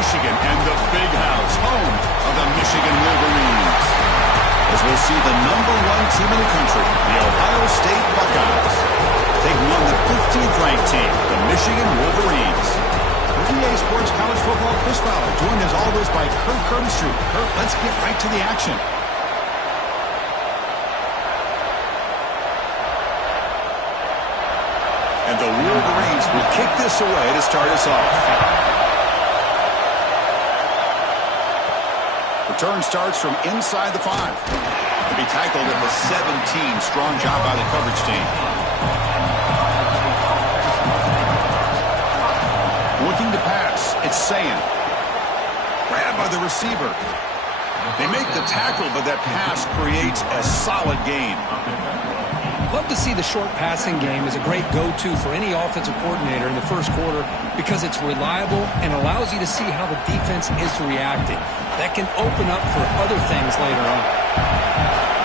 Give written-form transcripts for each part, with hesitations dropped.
Michigan and the Big House, home of the Michigan Wolverines. As we'll see the #1 team in the country, the Ohio State Buckeyes, taking on the 15th ranked team, the Michigan Wolverines. EA Sports College Football, Chris Fowler, joined as always by Kurt Curtis. Kurt, let's get right to the action. And the Wolverines will kick this away to start us off. Return starts from inside the 5. To be tackled at the 17. Strong job by the coverage team. Looking to pass. It's Sayan. Grabbed by the receiver. They make the tackle, but that pass creates a solid gain. Love to see the short passing game as a great go-to for any offensive coordinator in the first quarter because it's reliable and allows you to see how the defense is reacting. That can open up for other things later on.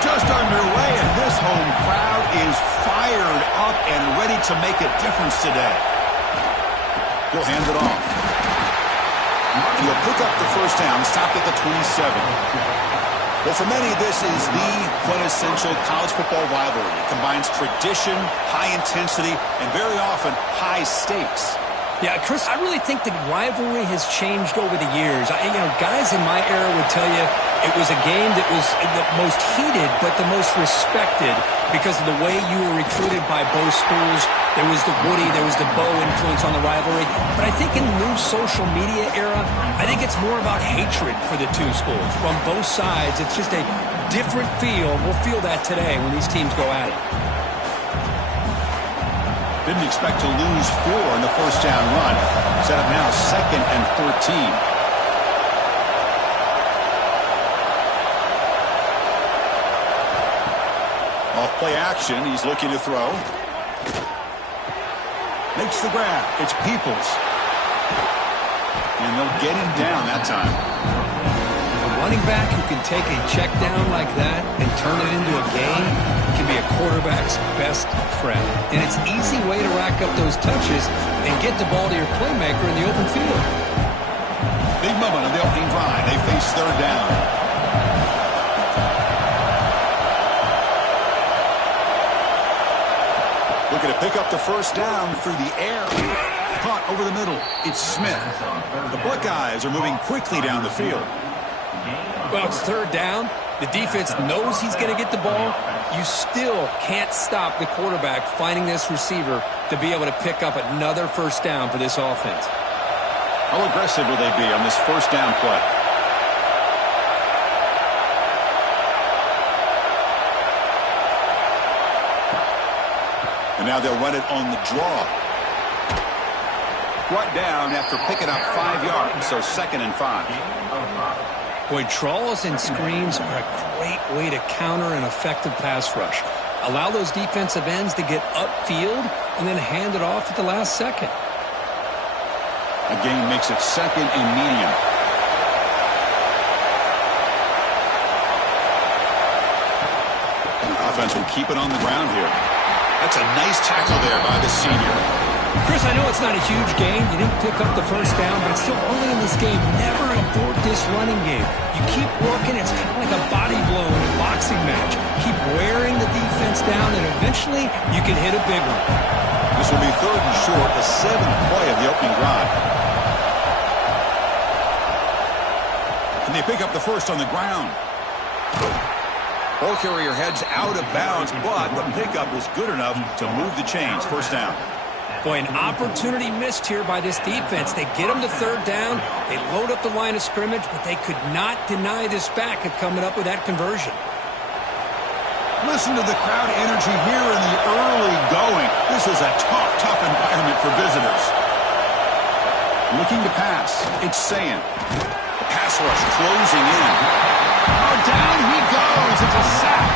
Just underway, and this home crowd is fired up and ready to make a difference today. He'll hand it off. He'll pick up the first down, stopped at the 27. Well, for many, this is the quintessential college football rivalry. It combines tradition, high intensity, and very often high stakes. Yeah, Chris, I really think the rivalry has changed over the years. Guys in my era would tell you it was a game that was the most heated but the most respected because of the way you were recruited by both schools. There was the Woody, there was the Bo influence on the rivalry. But I think in the new social media era, I think it's more about hatred for the two schools. From both sides, it's just a different feel. We'll feel that today when these teams go at it. Didn't expect to lose 4 in the first down run. Set up now 2nd and 13. Off play action, he's looking to throw. Makes the grab. It's Peoples. And they'll get him down that time. A running back who can take a check down like that and turn it into a gain can be a quarterback's best friend. And it's an easy way to rack up those touches and get the ball to your playmaker in the open field. Big moment on the opening drive. They face third down. Looking to pick up the first down through the air. Caught over the middle. It's Smith. The Buckeyes are moving quickly down the field. Well, it's third down. The defense knows he's going to get the ball. You still can't stop the quarterback finding this receiver to be able to pick up another first down for this offense. How aggressive will they be on this first down play? And now they'll run it on the draw. Brought down after picking up 5 yards, so 2nd and 5. Boy, draws and screens are a great way to counter an effective pass rush. Allow those defensive ends to get upfield and then hand it off at the last second. A gain makes it 2nd and medium. The offense will keep it on the ground here. That's a nice tackle there by the senior. Chris, I know it's not a huge gain. You didn't pick up the first down, but it's still early in this game. Never abort this running game. You keep working. It's kind of like a body blow in a boxing match. Keep wearing the defense down, and eventually you can hit a big one. This will be 3rd and short, the 7th play of the opening drive. And they pick up the first on the ground. Ball carrier heads out of bounds, but the pickup was good enough to move the chains. First down. Boy, an opportunity missed here by this defense. They get them to third down. They load up the line of scrimmage, but they could not deny this back of coming up with that conversion. Listen to the crowd energy here in the early going. This is a tough environment for visitors. Looking to pass. It's Sayan. The pass rush closing in. Oh, down he goes. It's a sack.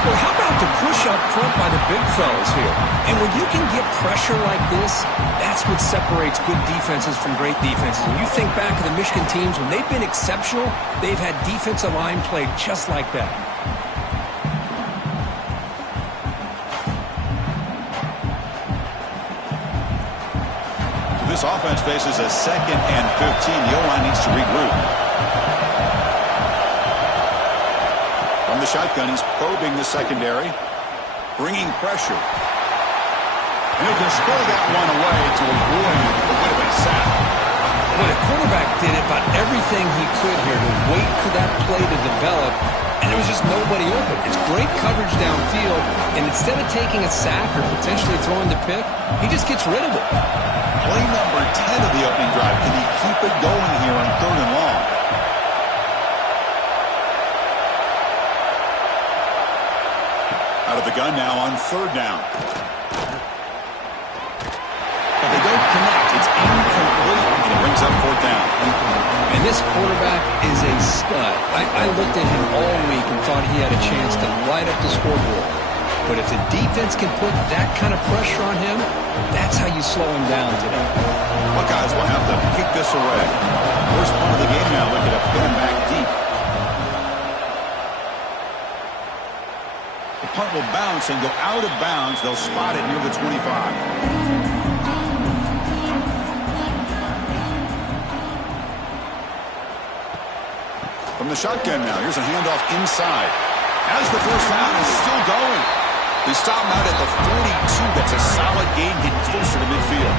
Well, how about the push up front by the big fellas here? And when you can get pressure like this, that's what separates good defenses from great defenses. And you think back to the Michigan teams, when they've been exceptional, they've had defensive line play just like that. This offense faces a 2nd and 15. The O-line needs to regroup. From the shotgun, he's probing the secondary, bringing pressure. And he'll just throw that one away to avoid a bit of a sack. Well, the quarterback did about everything he could here to wait for that play to develop, and there was just nobody open. It's great coverage downfield, and instead of taking a sack or potentially throwing the pick, he just gets rid of it. Play number 10 of the opening drive. Can he keep it going here on 3rd and long? Out of the gun now on 3rd down. But they don't connect. It's incomplete, and it brings up 4th down. And this quarterback is a stud. I looked at him all week and thought he had a chance to light up the scoreboard. But if the defense can put that kind of pressure on him, that's how you slow him down today. Buckeyes will have to kick this away. First part of the game now, looking to pin him back deep. The punt will bounce and go out of bounds. They'll spot it near the 25. From the shotgun now, here's a handoff inside. As the first down is still going. They stop him out at the 42. That's a solid gain, getting closer to midfield.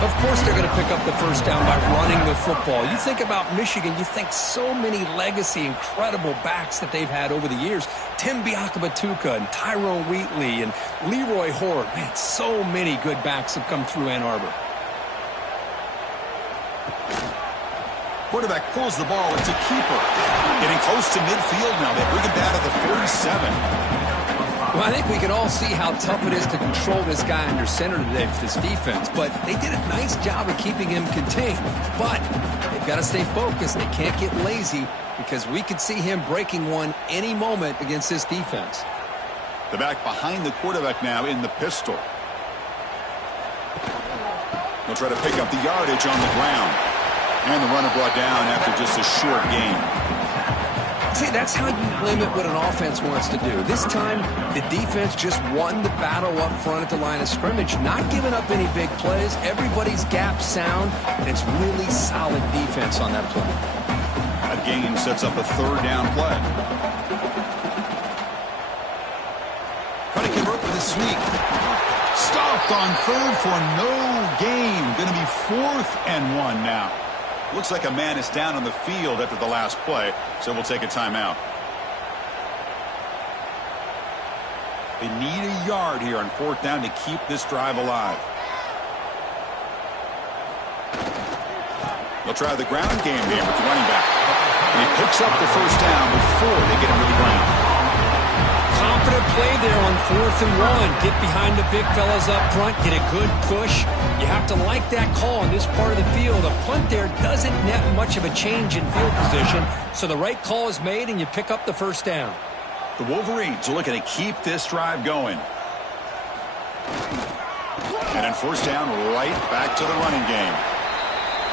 Of course they're going to pick up the first down by running the football. You think about Michigan, you think so many legacy, incredible backs that they've had over the years. Tim Biakabatuka and Tyrone Wheatley and Leroy Horde. Man, so many good backs have come through Ann Arbor. Quarterback pulls the ball. It's a keeper. Getting close to midfield now. They bring it down to the 47. Well, I think we can all see how tough it is to control this guy under center today for this defense. But they did a nice job of keeping him contained. But they've got to stay focused. They can't get lazy because we could see him breaking one any moment against this defense. The back behind the quarterback now in the pistol. They'll try to pick up the yardage on the ground. And the runner brought down after just a short gain. See, that's how you limit what an offense wants to do. This time, the defense just won the battle up front at the line of scrimmage, not giving up any big plays. Everybody's gap sound, and it's really solid defense on that play. That gain sets up a 3rd down play. Trying to convert with a sneak. Stopped on 3rd for no gain. Going to be 4th and 1 now. Looks like a man is down on the field after the last play, so we'll take a timeout. They need a yard here on 4th down to keep this drive alive. They'll try the ground game here with the running back. And he picks up the first down before they get him to the ground. Confident play there on 4th and 1. Get behind the big fellas up front. Get a good push. You have to like that call in this part of the field. A punt there doesn't net much of a change in field position, so the right call is made and you pick up the first down. The Wolverines are looking to keep this drive going. And on 1st down, right back to the running game.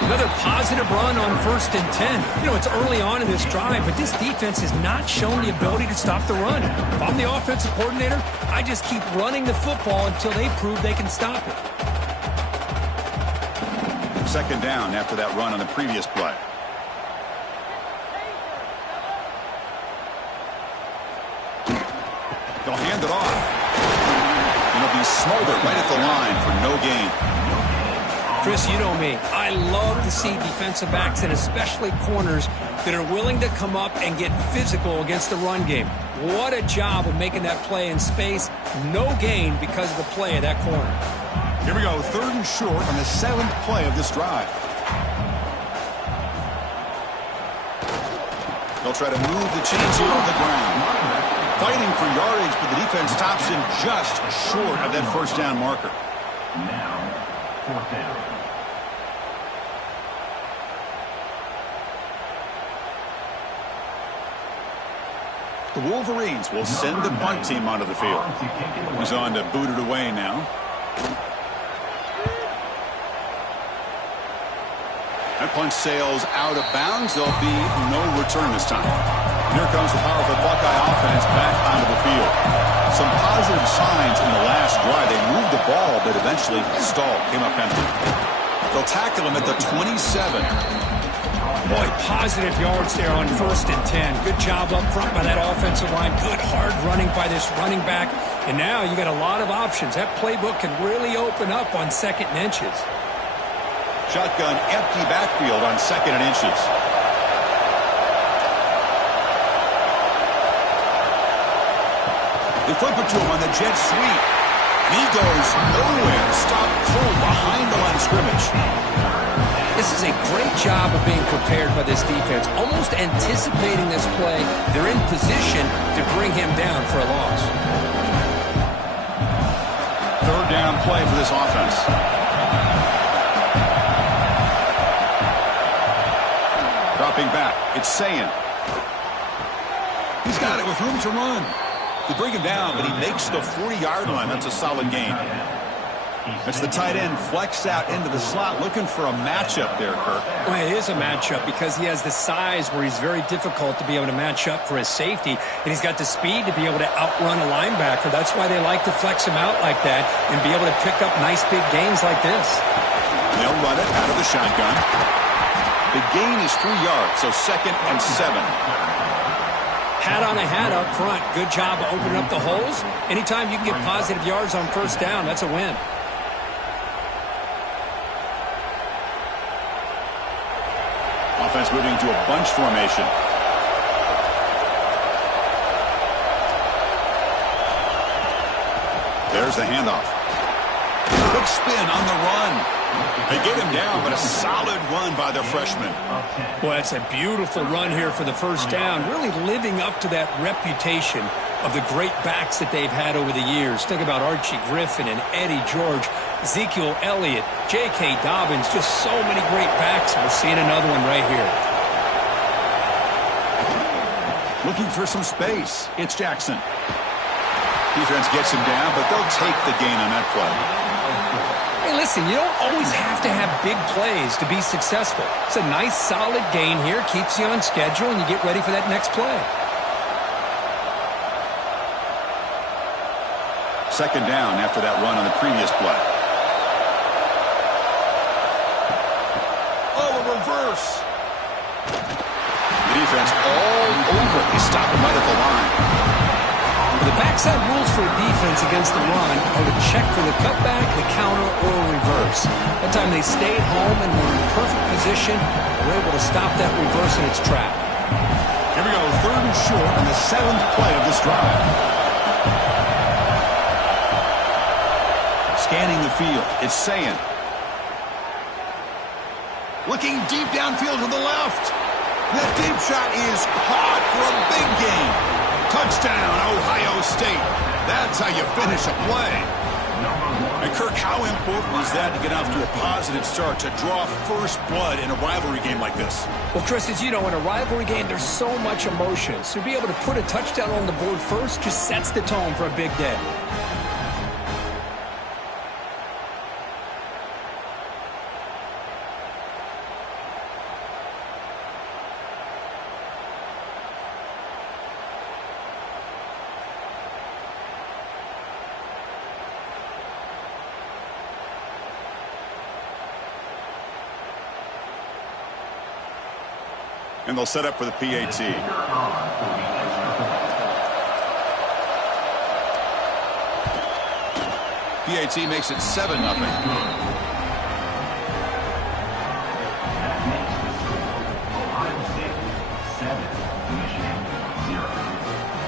Another positive run on 1st and 10. You know, it's early on in this drive, but this defense has not shown the ability to stop the run. If I'm the offensive coordinator, I just keep running the football until they prove they can stop it. 2nd down after that run on the previous play. They'll hand it off. And it'll be smothered right at the line for no gain. Chris, you know me. I love to see defensive backs and especially corners that are willing to come up and get physical against the run game. What a job of making that play in space. No gain because of the play of that corner. Here we go, 3rd and short on the 7th play of this drive. They'll try to move the chains here on the ground. Fighting for yardage, but the defense stops him just short of that 1st down marker. Now, 4th down. The Wolverines will send the punt team onto the field. He's on to boot it away now. That punt sails out of bounds. There'll be no return this time. Here comes the powerful Buckeye offense back onto the field. Some positive signs in the last drive. They moved the ball, but eventually stalled, came up empty. They'll tackle him at the 27. Boy, positive yards there on 1st and 10. Good job up front by that offensive line. Good hard running by this running back. And now you got a lot of options. That playbook can really open up on 2nd and inches. Shotgun empty backfield on 2nd and inches. They flip it to him on the jet sweep. He goes nowhere. Stopped cold behind the line of scrimmage. This is a great job of being prepared by this defense. Almost anticipating this play. They're in position to bring him down for a loss. 3rd down play for this offense. Dropping back. It's Sayin. He's got it with room to run. They bring him down, but he makes the 40-yard line. That's a solid gain. That's the tight end flexed out into the slot, looking for a matchup there, Kirk. Well, it is a matchup because he has the size where he's very difficult to be able to match up for his safety, and he's got the speed to be able to outrun a linebacker. That's why they like to flex him out like that and be able to pick up nice big gains like this. They'll run it out of the shotgun. The gain is 3 yards, so 2nd and 7. Hat on a hat up front. Good job of opening up the holes. Anytime you can get positive yards on 1st down, that's a win. Offense moving to a bunch formation. There's the handoff. Big spin on the run. They get him down, but a solid run by the freshman. Well, it's a beautiful run here for the 1st down, really living up to that reputation of the great backs that they've had over the years. Think about Archie Griffin and Eddie George, Ezekiel Elliott, J.K. Dobbins, just so many great backs. We're seeing another one right here. Looking for some space. It's Jackson. Defense gets him down, but they'll take the gain on that play. Hey, listen, you don't always have to have big plays to be successful. It's a nice, solid gain here. Keeps you on schedule, and you get ready for that next play. 2nd down after that run on the previous play. Oh, a reverse. The defense all over. They stop him right at the line. The backside rules for a defense against the run are to check for the cutback, the counter, or reverse. That time they stayed home and were in perfect position. They were able to stop that reverse in its track. Here we go, 3rd and short on the 7th play of this drive. Scanning the field, it's Sayin. Looking deep downfield to the left. That deep shot is caught for a big gain. Touchdown, Ohio State. That's how you finish a play. And Kirk, how important is that to get off to a positive start, to draw first blood in a rivalry game like this? Well, Chris, as you know, in a rivalry game, there's so much emotion. So to be able to put a touchdown on the board first just sets the tone for a big day. And they'll set up for the PAT. PAT makes it 7-0.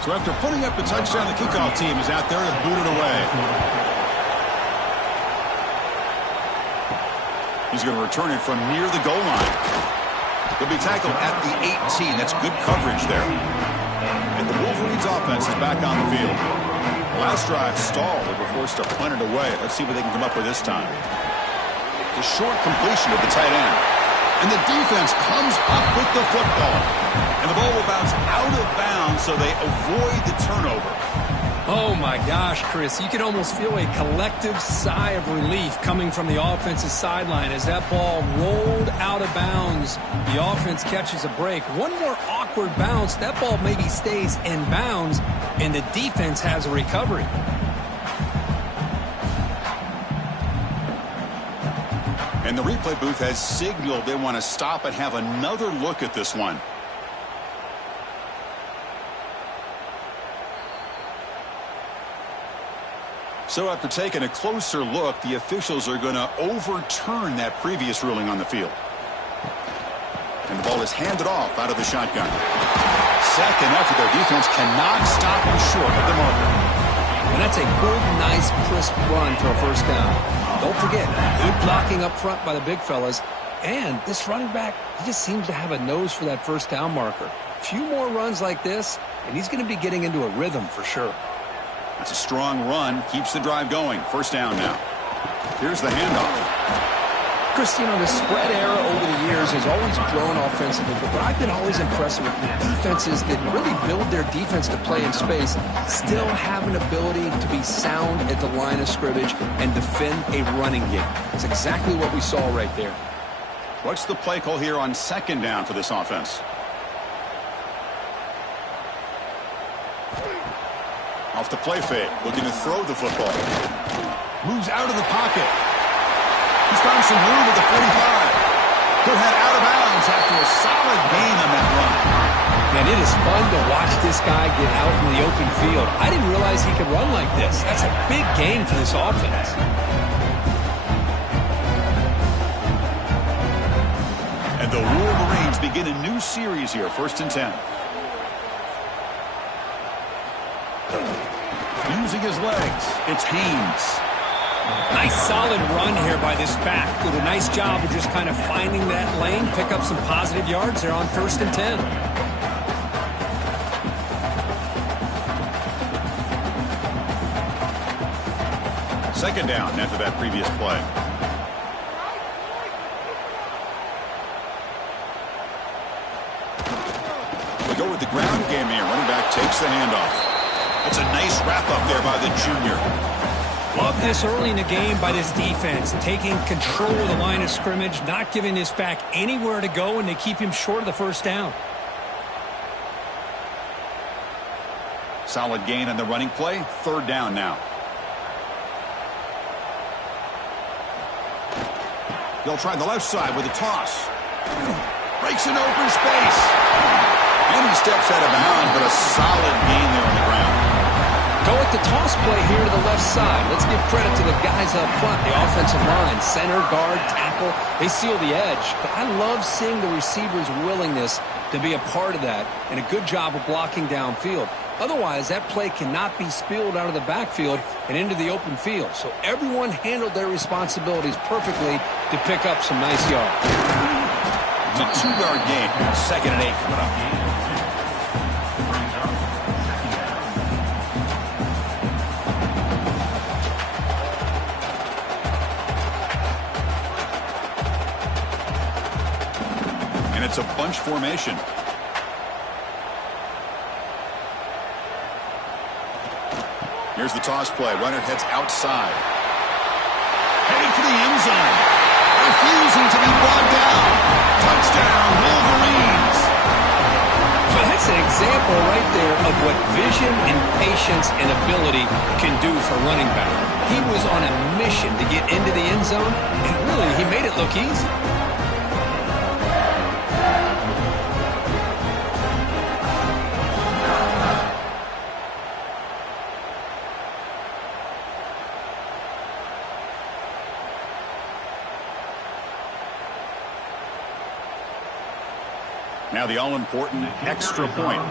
So after putting up the touchdown, the kickoff team is out there to boot it away. He's going to return it from near the goal line. He'll be tackled at the 18. That's good coverage there. And the Wolverines offense is back on the field. Last drive stalled. They were forced to punt it away. Let's see what they can come up with this time. It's a short completion of the tight end. And the defense comes up with the football. And the ball will bounce out of bounds so they avoid the turnover. Oh, my gosh, Chris. You can almost feel a collective sigh of relief coming from the offensive sideline as that ball rolled out of bounds. The offense catches a break. One more awkward bounce. That ball maybe stays in bounds, and the defense has a recovery. And the replay booth has signaled they want to stop and have another look at this one. So after taking a closer look, the officials are going to overturn that previous ruling on the field. And the ball is handed off out of the shotgun. Second effort, their defense cannot stop him short of the marker. And that's a good, nice, crisp run for a first down. Don't forget, good blocking up front by the big fellas. And this running back, he just seems to have a nose for that first down marker. A few more runs like this, and he's going to be getting into a rhythm for sure. That's a strong run. Keeps the drive going. First down now. Here's the handoff. Chris, the spread era over the years has always grown offensively, but what I've been always impressed with defenses that really build their defense to play in space still have an ability to be sound at the line of scrimmage and defend a running game. It's exactly what we saw right there. What's the play call here on second down for this offense? Off the play fake, looking to throw the football. Moves out of the pocket. He's found some room at the 45. He'll head out of bounds after a solid gain on that run. And it is fun to watch this guy get out in the open field. I didn't realize he could run like this. That's a big gain for this offense. And the Wolverines begin a new series here, 1st and 10. Using his legs, it's Haynes. Nice solid run here by this back. Did a nice job of just kind of finding that lane, pick up some positive yards there on 1st and 10. Second down after that previous play. We go with the ground game here. Running back takes the handoff. It's a nice wrap-up there by the junior. Love this early in the game by this defense, taking control of the line of scrimmage, not giving this back anywhere to go, and they keep him short of the first down. Solid gain on the running play. 3rd down now. They'll try the left side with a toss. Breaks an open space. And he steps out of bounds, but a solid gain there on the ground. Go with the toss play here to the left side. Let's give credit to the guys up front, the offensive line, center, guard, tackle. They seal the edge. But I love seeing the receiver's willingness to be a part of that and a good job of blocking downfield. Otherwise, that play cannot be spilled out of the backfield and into the open field. So everyone handled their responsibilities perfectly to pick up some nice yards. It's a 2-yard gain. 2nd and 8 coming up. It's a bunch formation. Here's the toss play. Runner heads outside. Heading for the end zone. Refusing to be brought down. Touchdown, Wolverines. So that's an example right there of what vision and patience and ability can do for running back. He was on a mission to get into the end zone, and really, he made it look easy. Now the all-important extra point. And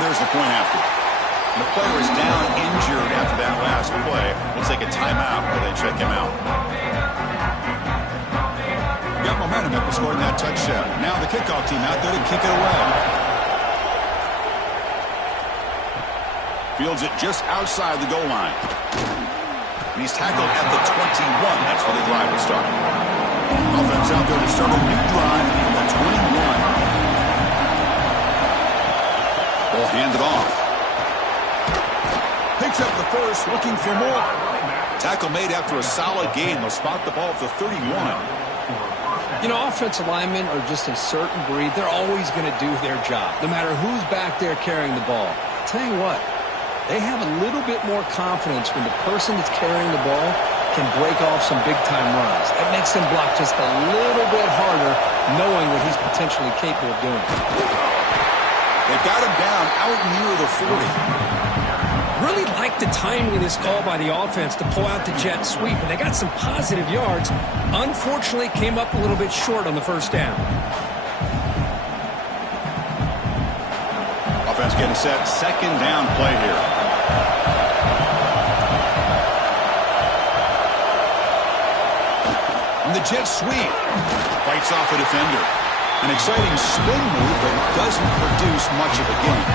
there's the point after. The player is down injured after that last play. We'll take a timeout while they check him out. Got momentum after scoring that touchdown. Now the kickoff team out there to kick it away. Fields it just outside the goal line. And he's tackled at the 21. That's where the drive will start. Offense out there to start a new drive in the 21. Ball handed off. Picks up the first, looking for more. Tackle made after a solid gain. They'll spot the ball at the 31. You know, offensive linemen are just a certain breed. They're always going to do their job, no matter who's back there carrying the ball. I'll tell you what, They have a little bit more confidence when the person that's carrying the ball can break off some big-time runs. That makes them block just a little bit harder, knowing what he's potentially capable of doing. They've got him down out near the 40. Really like the timing of this call by the offense to pull out the jet sweep, and they got some positive yards. Unfortunately, came up a little bit short on the first down. Offense getting set. Second down play here. On the jet sweep. Fights off a defender. An exciting spin move, but doesn't produce much of a gain.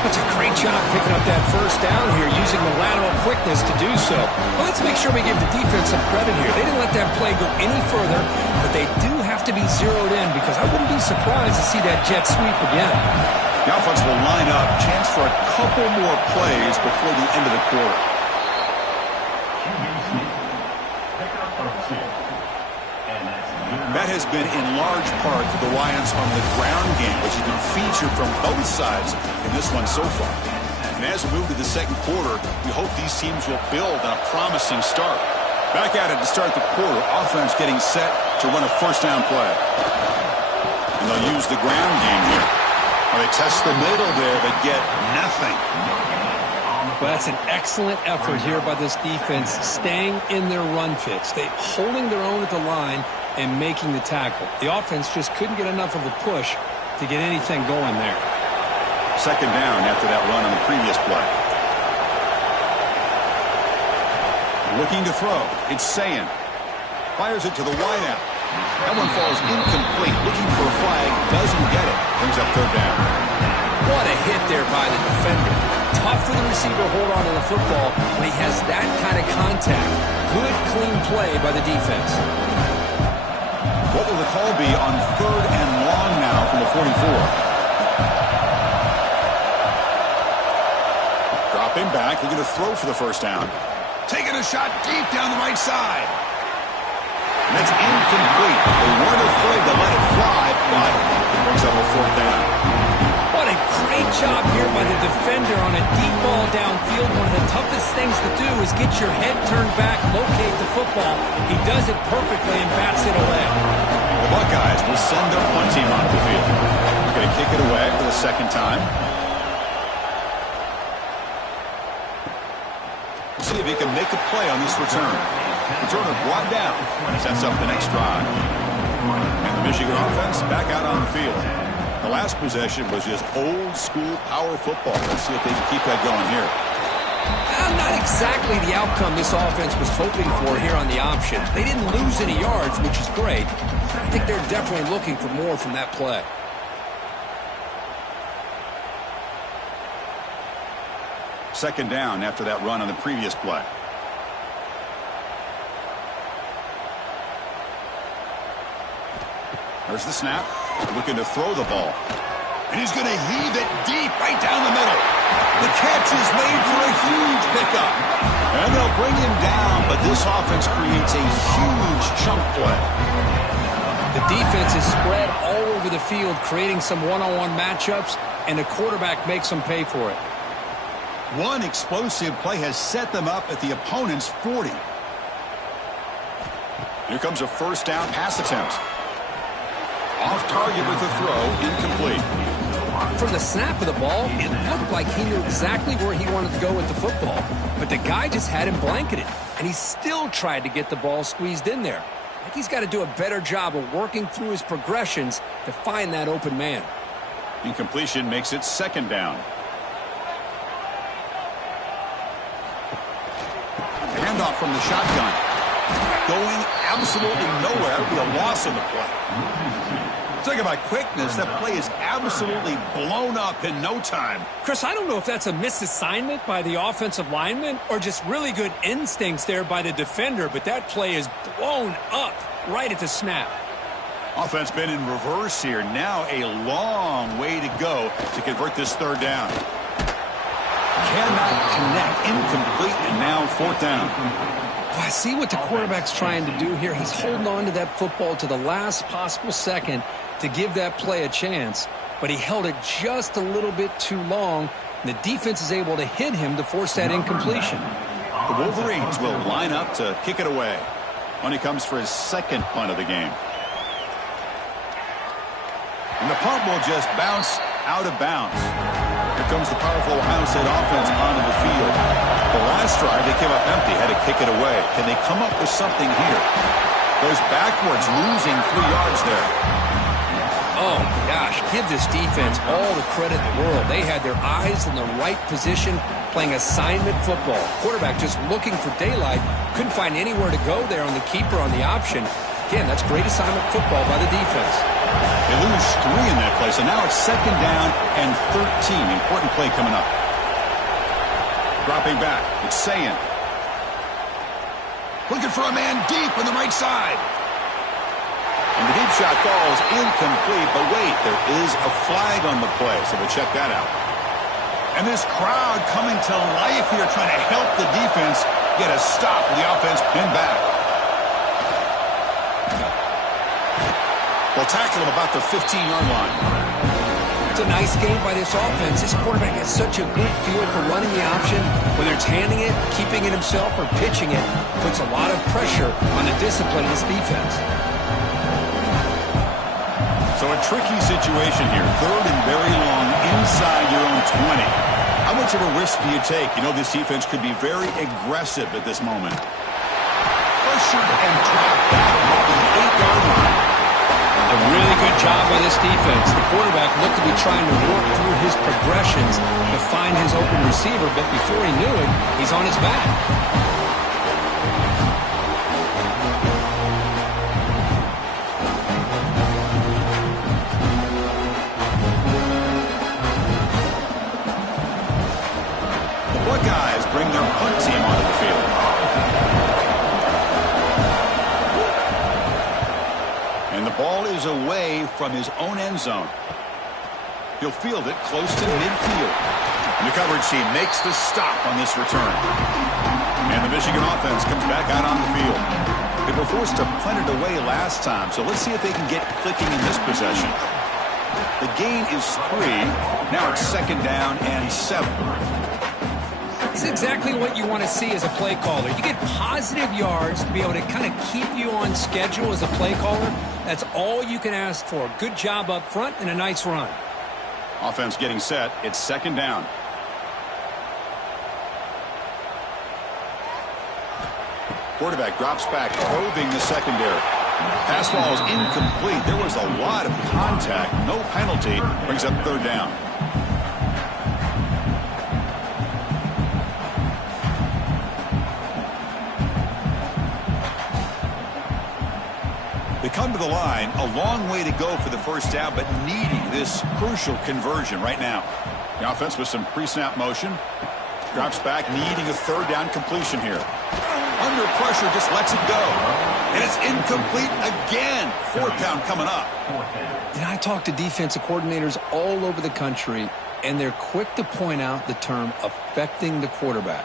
That's a great job picking up that first down here, using the lateral quickness to do so. Well, let's make sure we give the defense some credit here. They didn't let that play go any further, but they do have to be zeroed in, because I wouldn't be surprised to see that jet sweep again. The offense will line up. Chance for a couple more plays before the end of the quarter. That has been in large part the reliance on the ground game, which has been featured from both sides in this one so far. And as we move to the second quarter, we hope these teams will build on a promising start. Back at it to start the quarter. Offense getting set to run a first down play. And they'll use the ground game here. Well, they test the middle there, but get nothing. Well, that's an excellent effort here by this defense, staying in their run fits. They holding their own at the line and making the tackle. The offense just couldn't get enough of a push to get anything going there. Second down after that run on the previous play. Looking to throw. It's Sayin. Fires it to the wideout. That one falls incomplete. Looking for a flag. Doesn't get it. Brings up third down. What a hit there by the defender. Tough for the receiver to hold on to the football when he has that kind of contact. Good, clean play by the defense. What will the call be on third and long now from the 44? Dropping back. Looking to throw for the first down. Taking a shot deep down the right side. And that's incomplete. They weren't afraid to let it fly, but it brings up a fourth down. What a great job here by the defender on a deep ball downfield. One of the toughest things to do is get your head turned back, locate the football. He does it perfectly and bats it away. The Buckeyes will send their punt team onto the field. They're going to kick it away for the second time. See if he can make a play on this return. Returner brought down. Sets up the next drive. And the Michigan offense back out on the field. The last possession was just old-school power football. Let's see if they can keep that going here. Not exactly the outcome this offense was hoping for here on the option. They didn't lose any yards, which is great. I think they're definitely looking for more from that play. Second down after that run on the previous play. There's the snap. Looking to throw the ball. And he's going to heave it deep right down the middle. The catch is made for a huge pickup. And they'll bring him down, but this offense creates a huge chunk play. The defense is spread all over the field, creating some one-on-one matchups, and the quarterback makes them pay for it. One explosive play has set them up at the opponent's 40. Here comes a first down pass attempt. Off target with the throw, incomplete. From the snap of the ball, it looked like he knew exactly where he wanted to go with the football. But the guy just had him blanketed, and he still tried to get the ball squeezed in there. I think he's got to do a better job of working through his progressions to find that open man. Incompletion makes it second down. The handoff from the shotgun. Going absolutely nowhere. It'll be a loss on the play. Talking about quickness, that play is absolutely blown up in no time. Chris, I don't know if that's a misassignment by the offensive lineman or just really good instincts there by the defender, but that play is blown up right at the snap. Offense been in reverse here. Now a long way to go to convert this third down. Cannot connect. Incomplete, and now fourth down. I see what the quarterback's trying to do here. He's holding on to that football to the last possible second to give that play a chance, but he held it just a little bit too long, And the defense is able to hit him to force that incompletion. The Wolverines will line up to kick it away. When he comes for his second punt of the game. And the punt will just bounce out of bounds. Here comes the powerful Ohio State offense onto the field. The last drive, they came up empty, had to kick it away. Can they come up with something here? Goes backwards, losing 3 yards there. Oh, gosh, give this defense all the credit in the world. They had their eyes in the right position, playing assignment football. Quarterback just looking for daylight. Couldn't find anywhere to go there on the keeper on the option. Again, that's great assignment football by the defense. They lose 3 in that play, so now it's 2nd down and 13. Important play coming up. Dropping back, it's Sayin. Looking for a man deep on the right side. And the deep shot falls incomplete, but wait, there is a flag on the play, so we'll check that out. And this crowd coming to life here, trying to help the defense get a stop with the offense pinned back. They'll tackle him about the 15-yard line. It's a nice game by this offense. This quarterback has such a good feel for running the option. Whether it's handing it, keeping it himself, or pitching it, puts a lot of pressure on the discipline of this defense. So a tricky situation here. 3rd and very long inside your own 20. How much of a risk do you take? You know this defense could be very aggressive at this moment. Pressured and dropped back at the 8-yard line. A really good job by this defense. The quarterback looked to be trying to work through his progressions to find his open receiver, but before he knew it, he's on his back. Buckeyes bring their punt team onto the field. And the ball is away from his own end zone. He'll field it close to midfield. And the coverage team makes the stop on this return. And the Michigan offense comes back out on the field. They were forced to punt it away last time, so let's see if they can get clicking in this possession. The gain is 3. Now it's 2nd down and 7. It's exactly what you want to see as a play caller. You get positive yards to be able to kind of keep you on schedule as a play caller. That's all you can ask for. Good job up front and a nice run. Offense getting set. It's 2nd down. Quarterback drops back, probing the secondary. Pass ball is incomplete. There was a lot of contact. No penalty. Brings up 3rd down. They come to the line, a long way to go for the 1st down, but needing this crucial conversion right now. The offense with some pre-snap motion. Drops back, needing a 3rd down completion here. Under pressure, just lets it go. And it's incomplete again. 4th down coming up. You know, I talk to defensive coordinators all over the country, and they're quick to point out the term affecting the quarterback.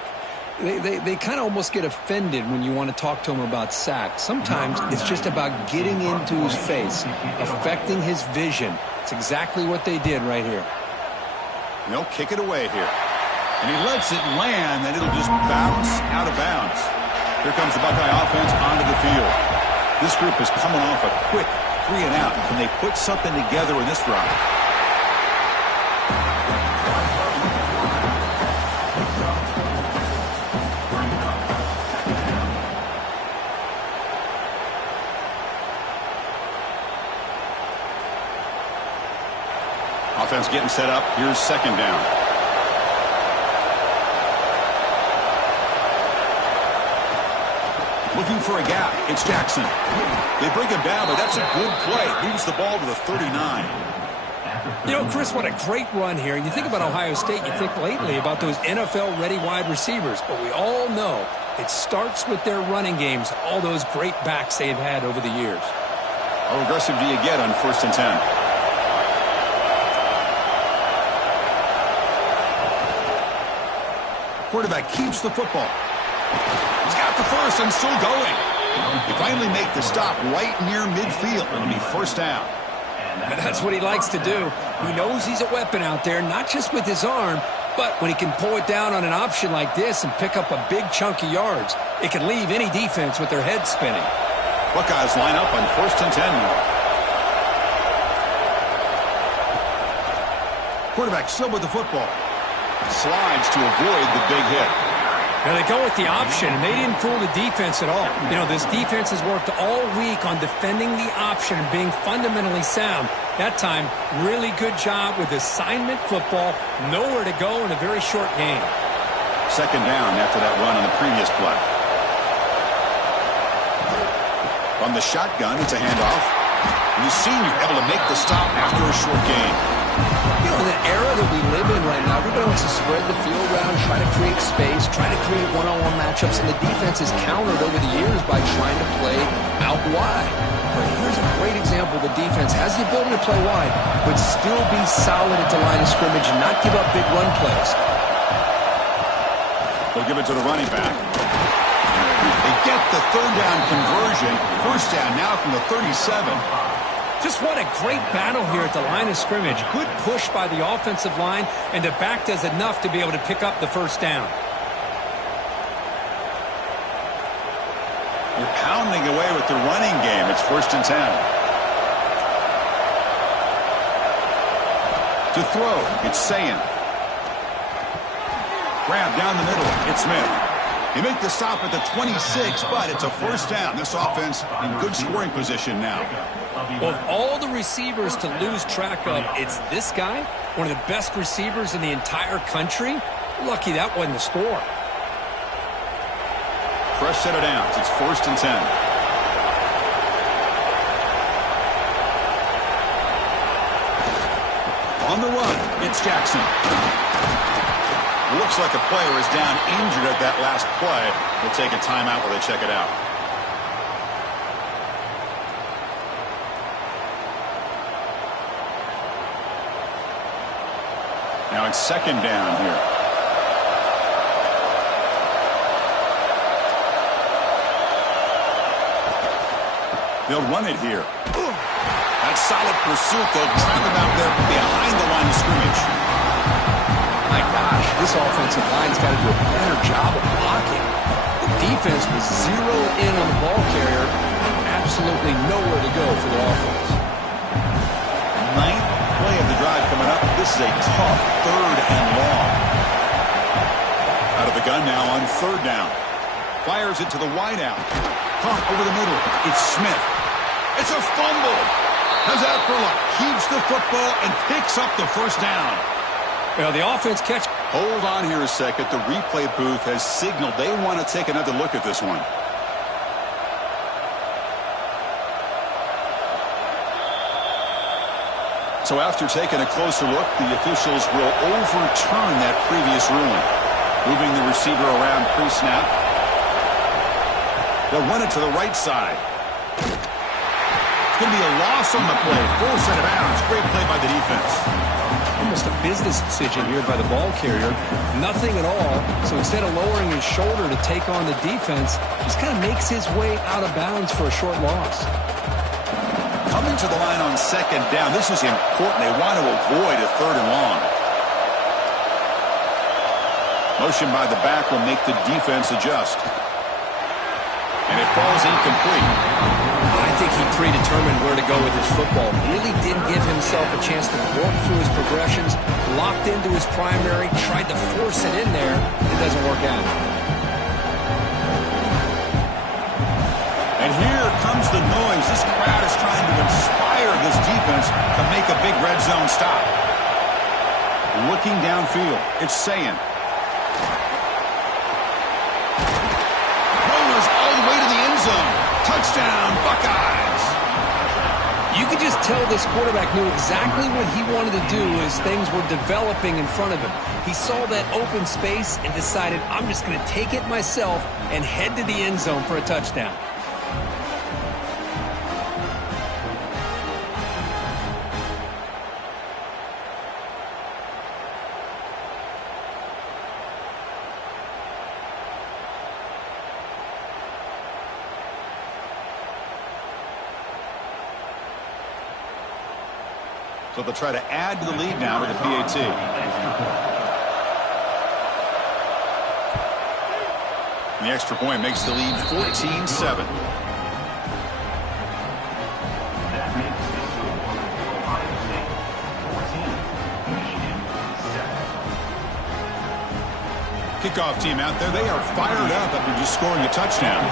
They kind of almost get offended when you want to talk to them about sacks. Sometimes it's just about getting into his face, affecting his vision. It's exactly what they did right here. And they'll kick it away here. And he lets it land, and it'll just bounce out of bounds. Here comes the Buckeye offense onto the field. This group is coming off a quick 3 and out. Can they put something together in this drive? Offense getting set up. Here's 2nd down. Looking for a gap. It's Jackson. They bring him down, but that's a good play. Moves the ball to the 39. You know, Chris, what a great run here. And you think about Ohio State, you think lately about those NFL-ready wide receivers. But we all know it starts with their running games, all those great backs they've had over the years. How aggressive do you get on 1st and 10? Quarterback keeps the football. He's got the 1st and still going. They finally make the stop right near midfield. It'll be 1st down. And that's what he likes to do. He knows he's a weapon out there, not just with his arm, But when he can pull it down on an option like this and pick up a big chunk of yards, it can leave any defense with their head spinning. Buckeyes line up on 1st and 10 now. Quarterback still with the football. Slides to avoid the big hit. Now they go with the option, and they didn't fool the defense at all. You know, this defense has worked all week on defending the option and being fundamentally sound. That time, really good job with assignment football. Nowhere to go in a very short game. 2nd down after that run on the previous play. On the shotgun, it's a handoff. And the senior able to make the stop after a short gain. You know, in the era that we live in right now, everybody wants to spread the field around, try to create space, try to create one-on-one matchups, and the defense has countered over the years by trying to play out wide. But here's a great example. The defense has the ability to play wide, but still be solid at the line of scrimmage and not give up big run plays. They'll give it to the running back. They get the 3rd down conversion. 1st down now from the 37. Just what a great battle here at the line of scrimmage. Good push by the offensive line, and the back does enough to be able to pick up the 1st down. You're pounding away with the running game. It's 1st and 10. To throw, it's Sayin. Grab down the middle, it's Smith. They make the stop at the 26, but it's a 1st down. This offense in good scoring position now. Well, of all the receivers to lose track of, it's this guy, one of the best receivers in the entire country. Lucky that wasn't the score. Fresh set of downs. It's 1st and 10. On the run, it's Jackson. Looks like a player is down injured at that last play. We'll take a timeout while they check it out. Now it's 2nd down here. They'll run it here. That solid pursuit. They'll trap him out there behind the line of scrimmage. My gosh, this offensive line's got to do a better job of blocking. The defense was zeroed in on the ball carrier and absolutely nowhere to go for the offense. 9th play of the drive coming up. This is a tough 3rd and long. Out of the gun now on 3rd down. Fires it to the wideout. Caught over the middle. It's Smith. It's a fumble. How's that for luck? Keeps the football and picks up the 1st down. Well, the offense catch. Hold on here a second. The replay booth has signaled they want to take another look at this one. So after taking a closer look, the officials will overturn that previous ruling. Moving the receiver around pre-snap. They'll run it to the right side. It's going to be a loss on the play. 4 set of bounds. Great play by the defense. Almost a business decision here by the ball carrier. Nothing at all. So instead of lowering his shoulder to take on the defense, he just kind of makes his way out of bounds for a short loss. Coming to the line on 2nd down. This is important. They want to avoid a 3rd and long. Motion by the back will make the defense adjust. And it falls incomplete. I think he predetermined where to go with his football. Really didn't give himself a chance to work through his progressions. Locked into his primary, tried to force it in there. It doesn't work out. And here comes the noise. This crowd is trying to inspire this defense to make a big red zone stop. Looking downfield, it's Sayin. Rollers all the way to the end zone. Touchdown, Buckeyes. You could just tell this quarterback knew exactly what he wanted to do as things were developing in front of him. He saw that open space and decided, I'm just going to take it myself and head to the end zone for a touchdown. So they'll try to add to the lead now with the PAT. The extra point makes the lead 14-7. That makes the score Ohio State 14, Michigan 7. Kickoff team out there. They are fired up after just scoring a touchdown.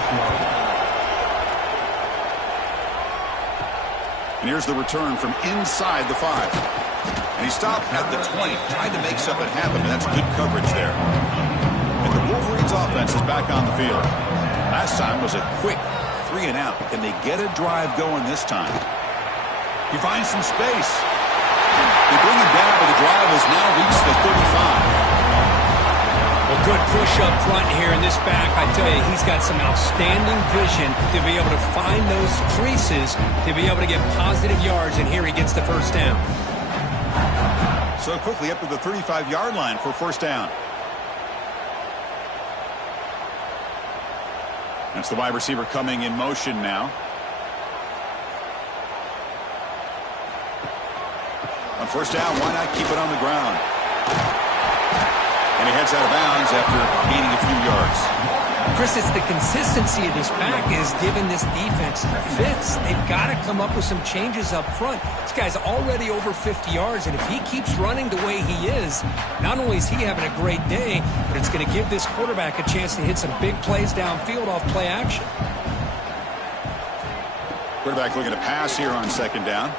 And here's the return from inside the 5. And he stopped at the 20. Tried to make something happen, but that's good coverage there. And the Wolverines offense is back on the field. Last time was a quick 3 and out. Can they get a drive going this time? He finds some space. They bring him down, but the drive has now reached the 35. Well, good push up front here in this back. I tell you, he's got some outstanding vision to be able to find those creases, to be able to get positive yards, and here he gets the first down. So quickly up to the 35-yard line for first down. That's the wide receiver coming in motion now. On first down, why not keep it on the ground? And he heads out of bounds after gaining a few yards. Chris, it's the consistency of this back is giving this defense fits. They've got to come up with some changes up front. This guy's already over 50 yards, and if he keeps running the way he is, not only is he having a great day, but it's going to give this quarterback a chance to hit some big plays downfield off play action. Quarterback looking to pass here on second down.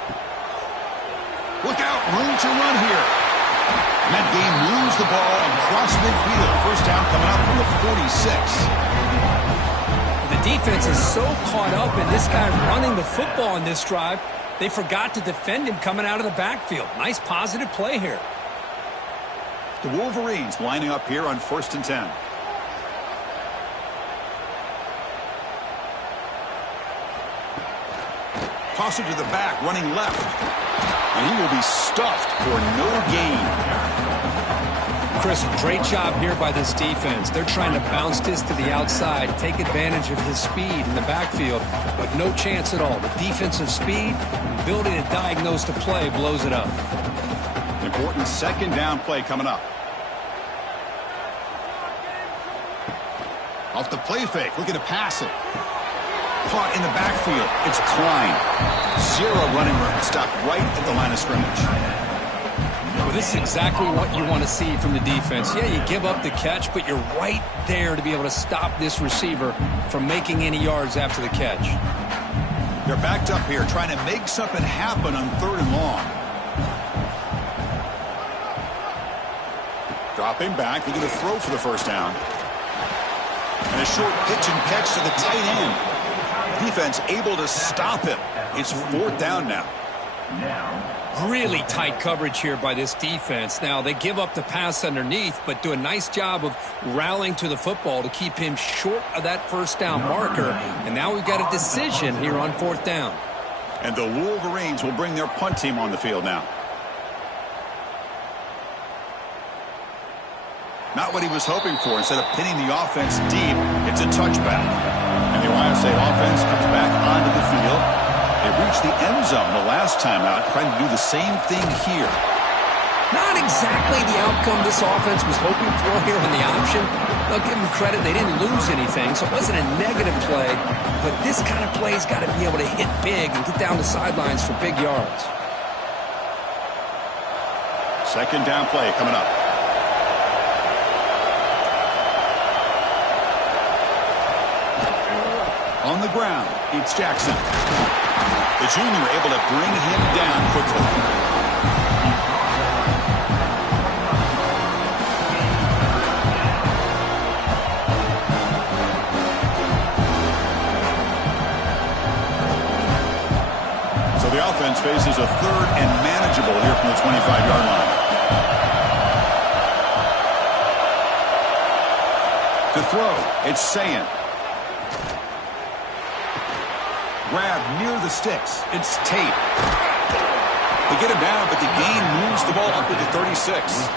Look out, room to run here. And that game moves the ball across midfield. First down coming up from the 46. The defense is so caught up in this guy running the football in this drive, they forgot to defend him coming out of the backfield. Nice positive play here. The Wolverines lining up here on 1st and 10. Toss it to the back, running left. And he will be stuffed for no gain. Chris, great job here by this defense. They're trying to bounce this to the outside, take advantage of his speed in the backfield, but no chance at all. The defensive speed, ability to diagnose the play, blows it up. Important second down play coming up. Off the play fake, looking to pass it. Caught in the backfield. It's Klein. 0 running room. Stopped right at the line of scrimmage. Well, this is exactly what you want to see from the defense. Yeah, you give up the catch, but you're right there to be able to stop this receiver from making any yards after the catch. They're backed up here, trying to make something happen on 3rd and long. Dropping back, looking to throw for the first down. And a short pitch and catch to the tight end. Defense able to stop him. It's 4th down now. Really tight coverage here by this defense. Now, they give up the pass underneath, but do a nice job of rallying to the football to keep him short of that first down marker. And now we've got a decision here on 4th down. And the Wolverines will bring their punt team on the field now. Not what he was hoping for. Instead of pinning the offense deep, it's a touchback. And the Ohio State offense comes back onto the field. They reached the end zone the last time out, trying to do the same thing here. Not exactly the outcome this offense was hoping for here in the option. They'll give them credit. They didn't lose anything, so it wasn't a negative play. But this kind of play's got to be able to hit big and get down the sidelines for big yards. Second down play coming up. On the ground, it's Jackson. The junior able to bring him down quickly. So the offense faces a 3rd and manageable here from the 25-yard line. To throw, it's Sayin. Grab near the sticks. It's Tate. They get him down, but the gain moves the ball up to the 36.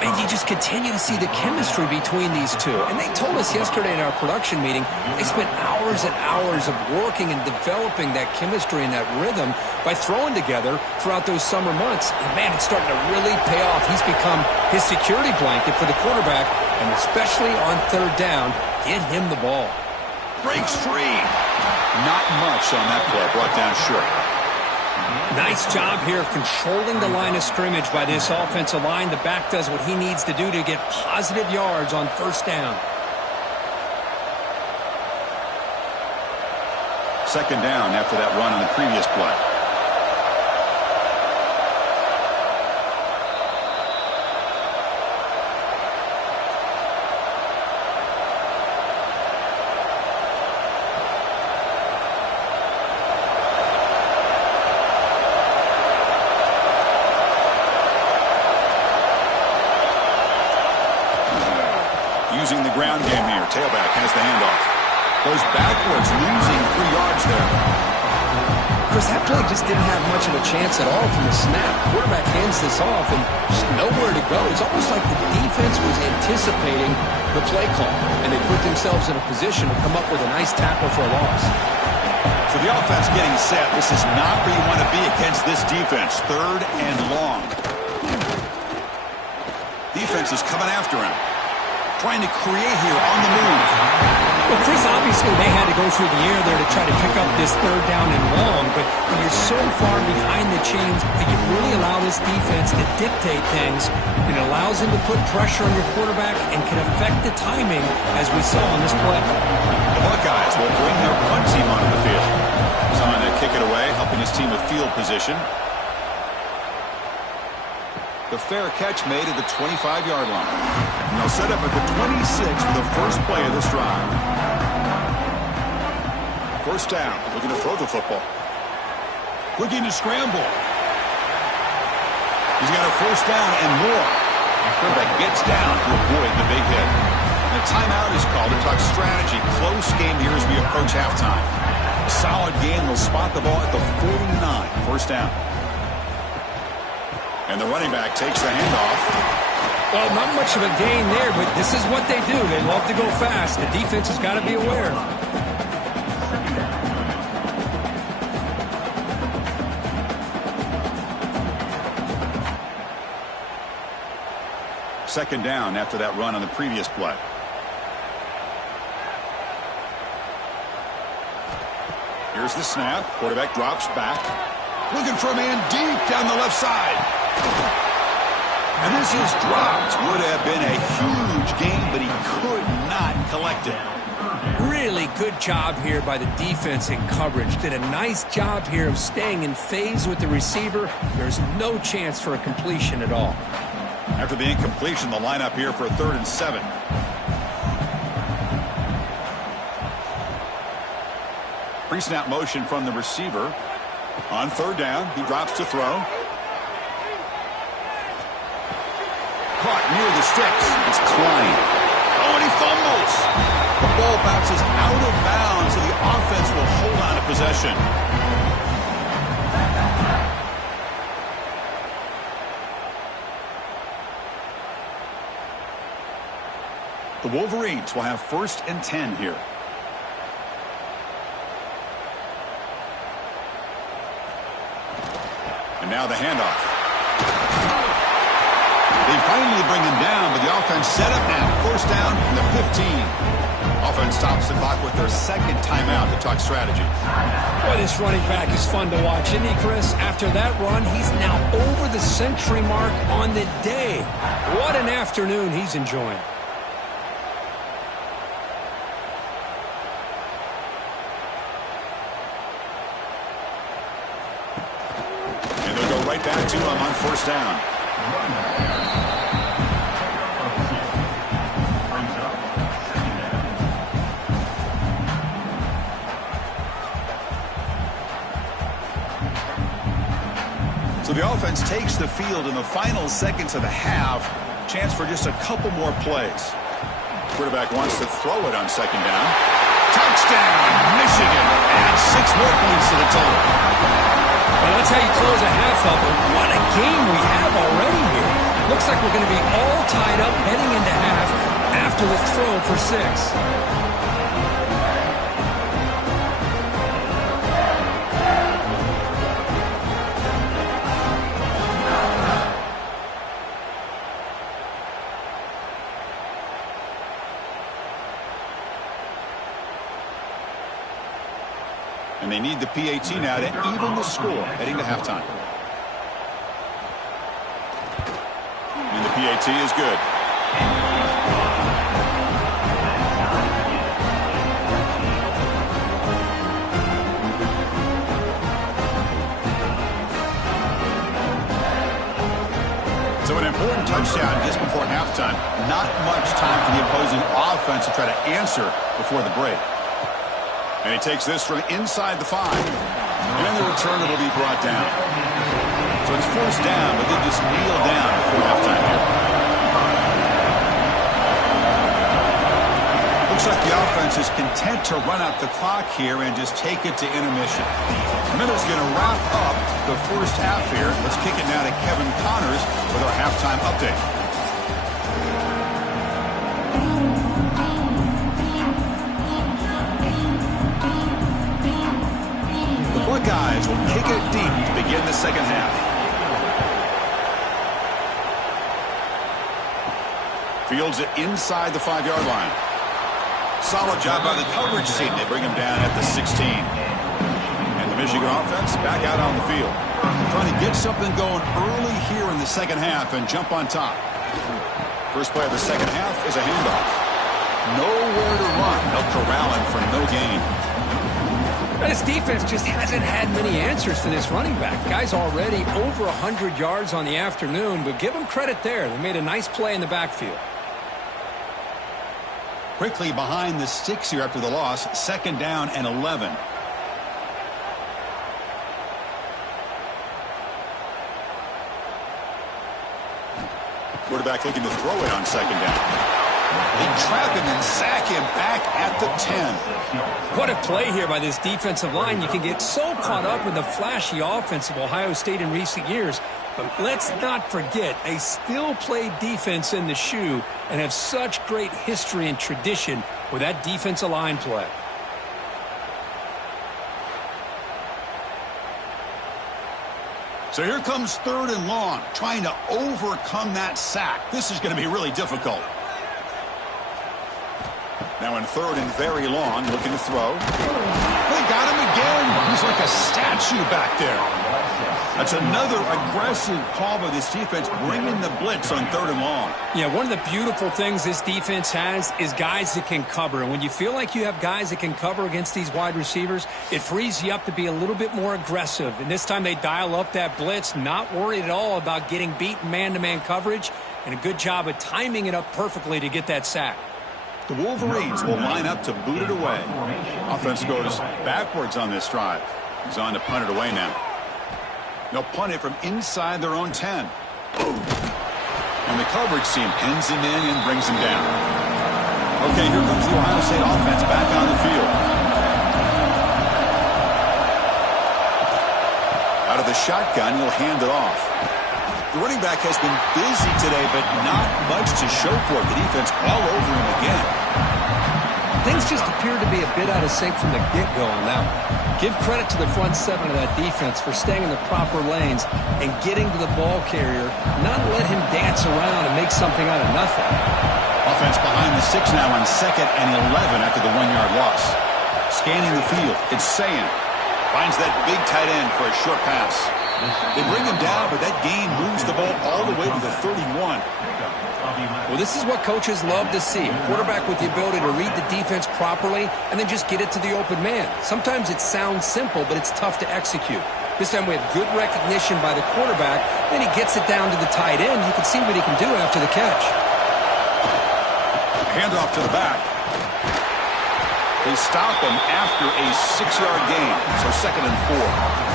And you just continue to see the chemistry between these two. And they told us yesterday in our production meeting, they spent hours and hours of working and developing that chemistry and that rhythm by throwing together throughout those summer months. And, man, it's starting to really pay off. He's become his security blanket for the quarterback, and especially on third down, get him the ball. Breaks free. Not much on that play. Brought down short. Nice job here of controlling the line of scrimmage by this offensive line. The back does what he needs to do to get positive yards on first down. Second down after that run on the previous play. Using the ground game here. Tailback has the handoff. Goes backwards, losing 3 yards there. Chris, that play just didn't have much of a chance at all from the snap. Quarterback hands this off and just nowhere to go. It's almost like the defense was anticipating the play call, and they put themselves in a position to come up with a nice tackle for a loss. For the offense getting set, this is not where you want to be against this defense. Third and long. Defense is coming after him. Trying to create here on the move. Well, Chris, obviously they had to go through the air there to try to pick up this third down and long, but when you're so far behind the chains, you really allow this defense to dictate things. It allows them to put pressure on your quarterback and can affect the timing, as we saw on this play. The Buckeyes will bring their punt team onto the field. He's on to kick it away, helping his team with field position. The fair catch made at the 25-yard line. And they'll set up at the 26 for the first play of this drive. First down, looking to throw the football. Looking to scramble. He's got a first down and more. The quarterback gets down to avoid the big hit. And a timeout is called to talk strategy. Close game here as we approach halftime. Solid game. They'll spot the ball at the 49. First down. And the running back takes the handoff. Well, not much of a gain there, but this is what they do. They love to go fast. The defense has got to be aware. Second down after that run on the previous play. Here's the snap. Quarterback drops back. Looking for a man deep down the left side. And this is dropped. Would have been a huge gain, but he could not collect it. Really good job here by the defense in coverage. Did a nice job here of staying in phase with the receiver. There's no chance for a completion at all. After the incompletion, the lineup here for a 3rd and 7. Pre-snap motion from the receiver. On 3rd down, he drops to throw. Caught near the sticks. It's Klein. Oh, and he fumbles. The ball bounces out of bounds, and the offense will hold on to possession. The Wolverines will have 1st and 10 here. And now the handoff. They finally bring him down, but the offense set up now. First down from the 15. Offense stops the clock with their 2nd timeout to talk strategy. Boy, this running back is fun to watch, isn't he, Chris? After that run, he's now over the century mark on the day. What an afternoon he's enjoying. And they'll go right back to him on first down. So the offense takes the field in the final seconds of the half. Chance for just a couple more plays. Quarterback wants to throw it on 2nd down. Touchdown, Michigan. Adds 6 more points to the total. Well, that's how you close a half up. What a game we have already here. Looks like we're going to be all tied up heading into half after the throw for 6. And they need the PAT now to even the score heading to halftime. And the PAT is good. So an important touchdown just before halftime. Not much time for the opposing offense to try to answer before the break. And he takes this from inside the 5. And the return will be brought down. So it's first down, but they just kneel down before halftime here. Looks like the offense is content to run out the clock here and just take it to intermission. Miller's going to wrap up the first half here. Let's kick it now to Kevin Connors with our halftime update. Buckeyes will kick it deep to begin the second half. Fields it inside the 5-yard line. Solid job by the coverage team. They bring him down at the 16. And the Michigan offense back out on the field. Trying to get something going early here in the second half and jump on top. First play of the second half is a handoff. Nowhere to run. They'll corral him for no gain. This defense just hasn't had many answers for this running back. Guy's already over 100 yards on the afternoon, but give him credit there. They made a nice play in the backfield. Quickly behind the 6 here after the loss. Second down and 11. Quarterback looking to throw it on second down. They trap him and sack him back at the 10. What a play here by this defensive line. You can get so caught up in the flashy offense of Ohio State in recent years. But let's not forget, they still play defense in the shoe and have such great history and tradition with that defensive line play. So here comes 3rd and long, trying to overcome that sack. This is going to be really difficult. Now in 3rd and very long, looking to throw. They got him again. He's like a statue back there. That's another aggressive call by this defense, bringing the blitz on 3rd and long. Yeah, one of the beautiful things this defense has is guys that can cover. And when you feel like you have guys that can cover against these wide receivers, it frees you up to be a little bit more aggressive. And this time they dial up that blitz, not worried at all about getting beaten man-to-man coverage, and a good job of timing it up perfectly to get that sack. The Wolverines will line up to boot it away. Offense goes backwards on this drive. He's on to punt it away now. They'll punt it from inside their own 10. And the coverage team pins him in and brings him down. Okay, here comes the Ohio State offense back on the field. Out of the shotgun, he'll hand it off. The running back has been busy today, but not much to show for it. The defense all over him again. Things just appear to be a bit out of sync from the get-go on that one. Give credit to the front 7 of that defense for staying in the proper lanes and getting to the ball carrier, not let him dance around and make something out of nothing. Offense behind the 6 now on 2nd and 11 after the 1-yard loss. Scanning the field, it's Sayan. Finds that big tight end for a short pass. They bring him down, but that gain moves the ball all the way to the 31. Well, this is what coaches love to see. A quarterback with the ability to read the defense properly and then just get it to the open man. Sometimes it sounds simple, but it's tough to execute. This time we have good recognition by the quarterback. Then he gets it down to the tight end. You can see what he can do after the catch. Handoff to the back. They stop him after a 6-yard gain. So 2nd and 4.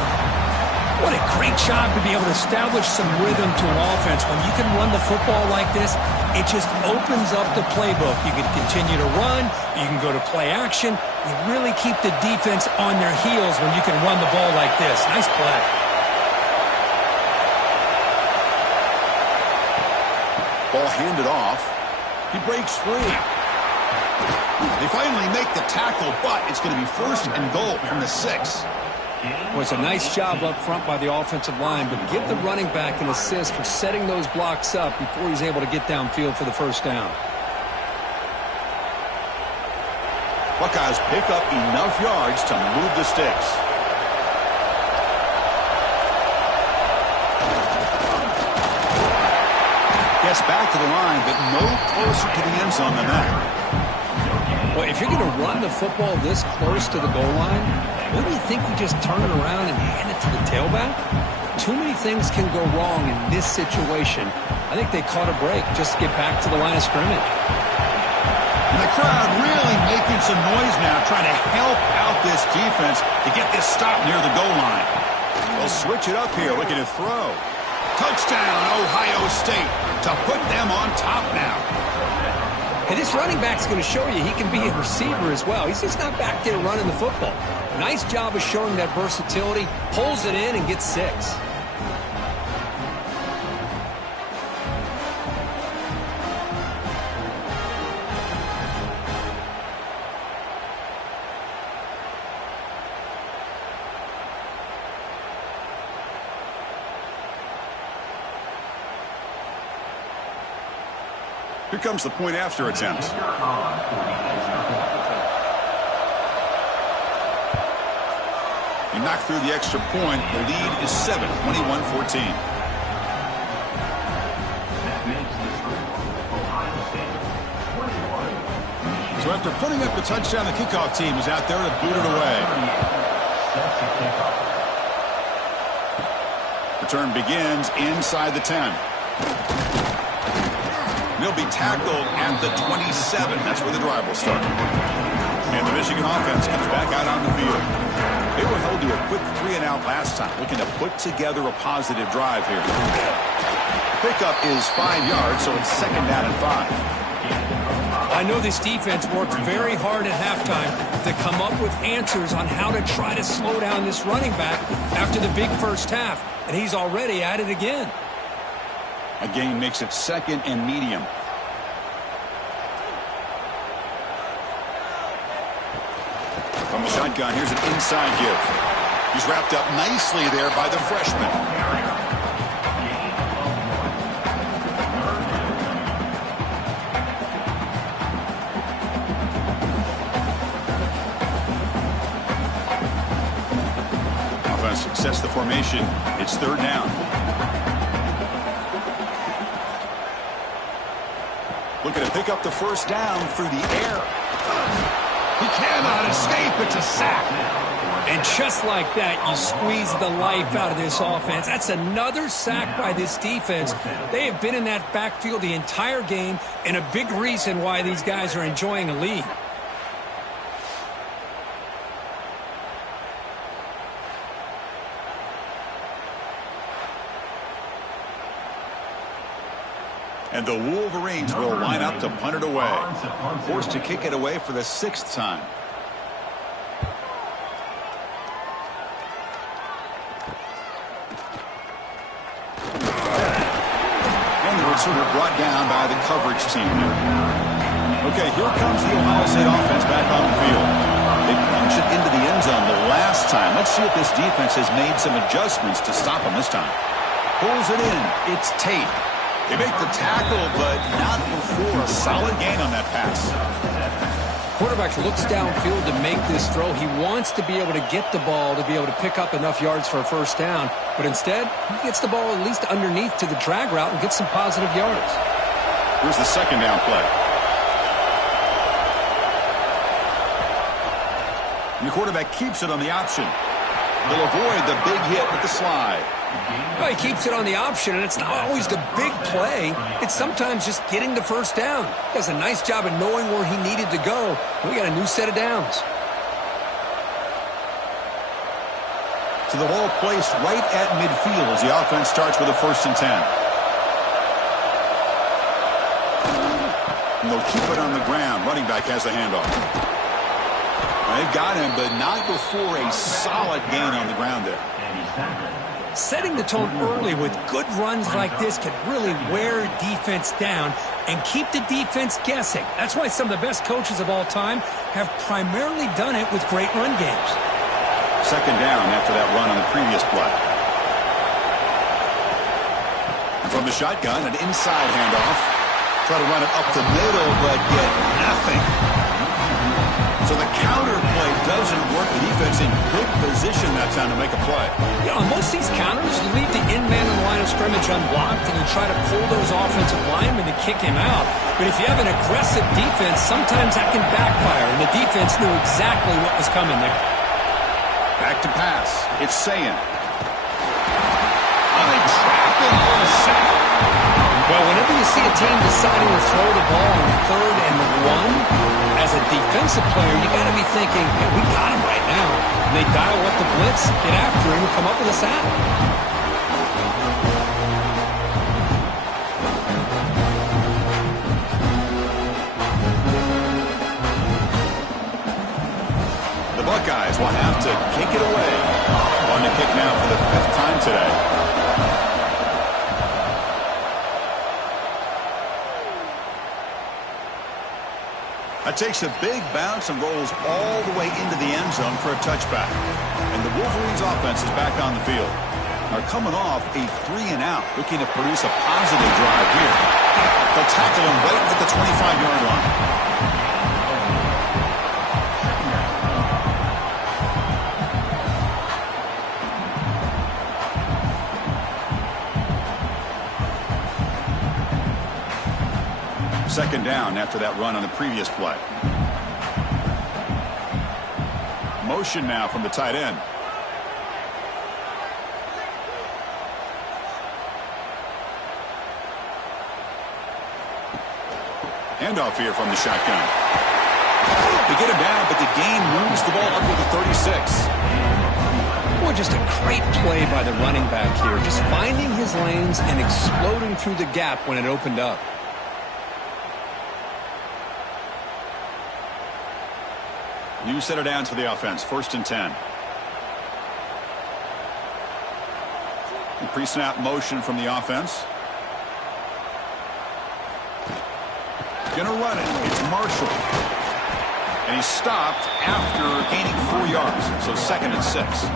What a great job to be able to establish some rhythm to an offense. When you can run the football like this, it just opens up the playbook. You can continue to run. You can go to play action. You really keep the defense on their heels when you can run the ball like this. Nice play. ball handed off. He breaks free. They finally make the tackle, but it's going to be 1st and goal from the 6. Well, it's a nice job up front by the offensive line, but give the running back an assist for setting those blocks up before he's able to get downfield for the 1st down. Buckeyes pick up enough yards to move the sticks. Gets back to the line, but no closer to the end zone than that. Well, if you're going to run the football this close to the goal line, wouldn't you think you just turn it around and hand it to the tailback? Too many things can go wrong in this situation. I think they caught a break just to get back to the line of scrimmage. And the crowd really making some noise now, trying to help out this defense to get this stop near the goal line. They'll switch it up here, looking to throw. Touchdown, Ohio State, to put them on top now. Hey, this running back's going to show you he can be a receiver as well. He's just not back there running the football. Nice job of showing that versatility. Pulls it in and gets 6. Here comes the point after attempt. He knocked through the extra point. The lead is 7, 21-14. So after putting up the touchdown, the kickoff team is out there to boot it away. Return begins inside the 10. He'll be tackled at the 27. That's where the drive will start. And the Michigan offense comes back out on the field. They were held to a quick 3-and-out last time, looking to put together a positive drive here. The pickup is 5 yards, so it's 2nd down and 5. I know this defense worked very hard at halftime to come up with answers on how to try to slow down this running back after the big first half, and he's already at it again. A gain makes it 2nd and medium. From the shotgun, here's an inside give. He's wrapped up nicely there by the freshman. Offense sets the formation. It's 3rd down. Looking to pick up the 1st down through the air. He cannot escape. It's a sack. And just like that, you squeeze the life out of this offense. That's another sack by this defense. They have been in that backfield the entire game, and a big reason why these guys are enjoying a lead. And the Wolverines will line up to punt it away. Forced to kick it away for the 6th time. And the receiver brought down by the coverage team. Okay, here comes the Ohio State offense back on the field. They punched it into the end zone the last time. Let's see if this defense has made some adjustments to stop them this time. Pulls it in. It's Tate. They make the tackle, but not before a solid gain on that pass. Quarterback looks downfield to make this throw. He wants to be able to get the ball to be able to pick up enough yards for a 1st down. But instead, he gets the ball at least underneath to the drag route and gets some positive yards. Here's the 2nd down play. And the quarterback keeps it on the option. They'll avoid the big hit with the slide. Well, he keeps it on the option, and it's not always the big play. It's sometimes just getting the 1st down. He does a nice job of knowing where he needed to go. We got a new set of downs. So the ball placed right at midfield as the offense starts with a 1st and 10. And they'll keep it on the ground. Running back has the handoff. They've got him, but not before a solid gain on the ground there. Setting the tone early with good runs like this can really wear defense down and keep the defense guessing. That's why some of the best coaches of all time have primarily done it with great run games. Second down after that run on the previous play. And from the shotgun, an inside handoff. Try to run it up the middle, but get nothing. So the counter play doesn't work. The defense in good position that time to make a play. You know, on most of these counters, you leave the in-man in the line of scrimmage unblocked, and you try to pull those offensive linemen to kick him out. But if you have an aggressive defense, sometimes that can backfire, and the defense knew exactly what was coming there. Back to pass. It's Sayin. Oh, they trap him for a sack. Well, whenever you see a team deciding to throw the ball on 3rd and 1, as a defensive player, you got to be thinking, hey, we got him right now. And they dial up the blitz, get after him, and come up with a sack. The Buckeyes will have to kick it away. On the kick now for the 5th time today. That takes a big bounce and rolls all the way into the end zone for a touchback. And the Wolverines offense is back on the field. Are coming off a 3-and-out, looking to produce a positive drive here. They'll tackle him right at the 25-yard line. Second down after that run on the previous play. Motion now from the tight end. Handoff here from the shotgun. They get him down, but the gain moves the ball up to the 36. Boy, just a great play by the running back here. Just finding his lanes and exploding through the gap when it opened up. New set of downs for the offense. 1st and 10. Pre-snap motion from the offense. Gonna run it. It's Marshall. And he's stopped after gaining 4 yards. So 2nd and 6.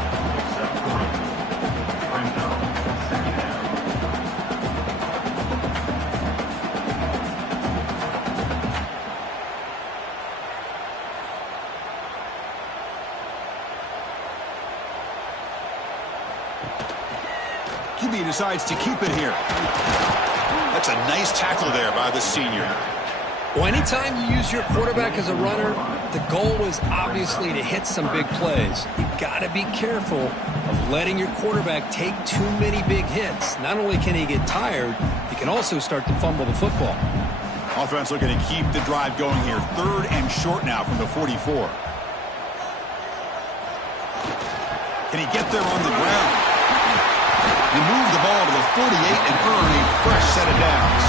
QB decides to keep it here. That's a nice tackle there by the senior. Well, anytime you use your quarterback as a runner, the goal is obviously to hit some big plays. You've got to be careful of letting your quarterback take too many big hits. Not only can he get tired, he can also start to fumble the football. Offense looking to keep the drive going here. 3rd and short now from the 44. Can he get there on the ground? They move the ball to the 48 and earn a fresh set of downs.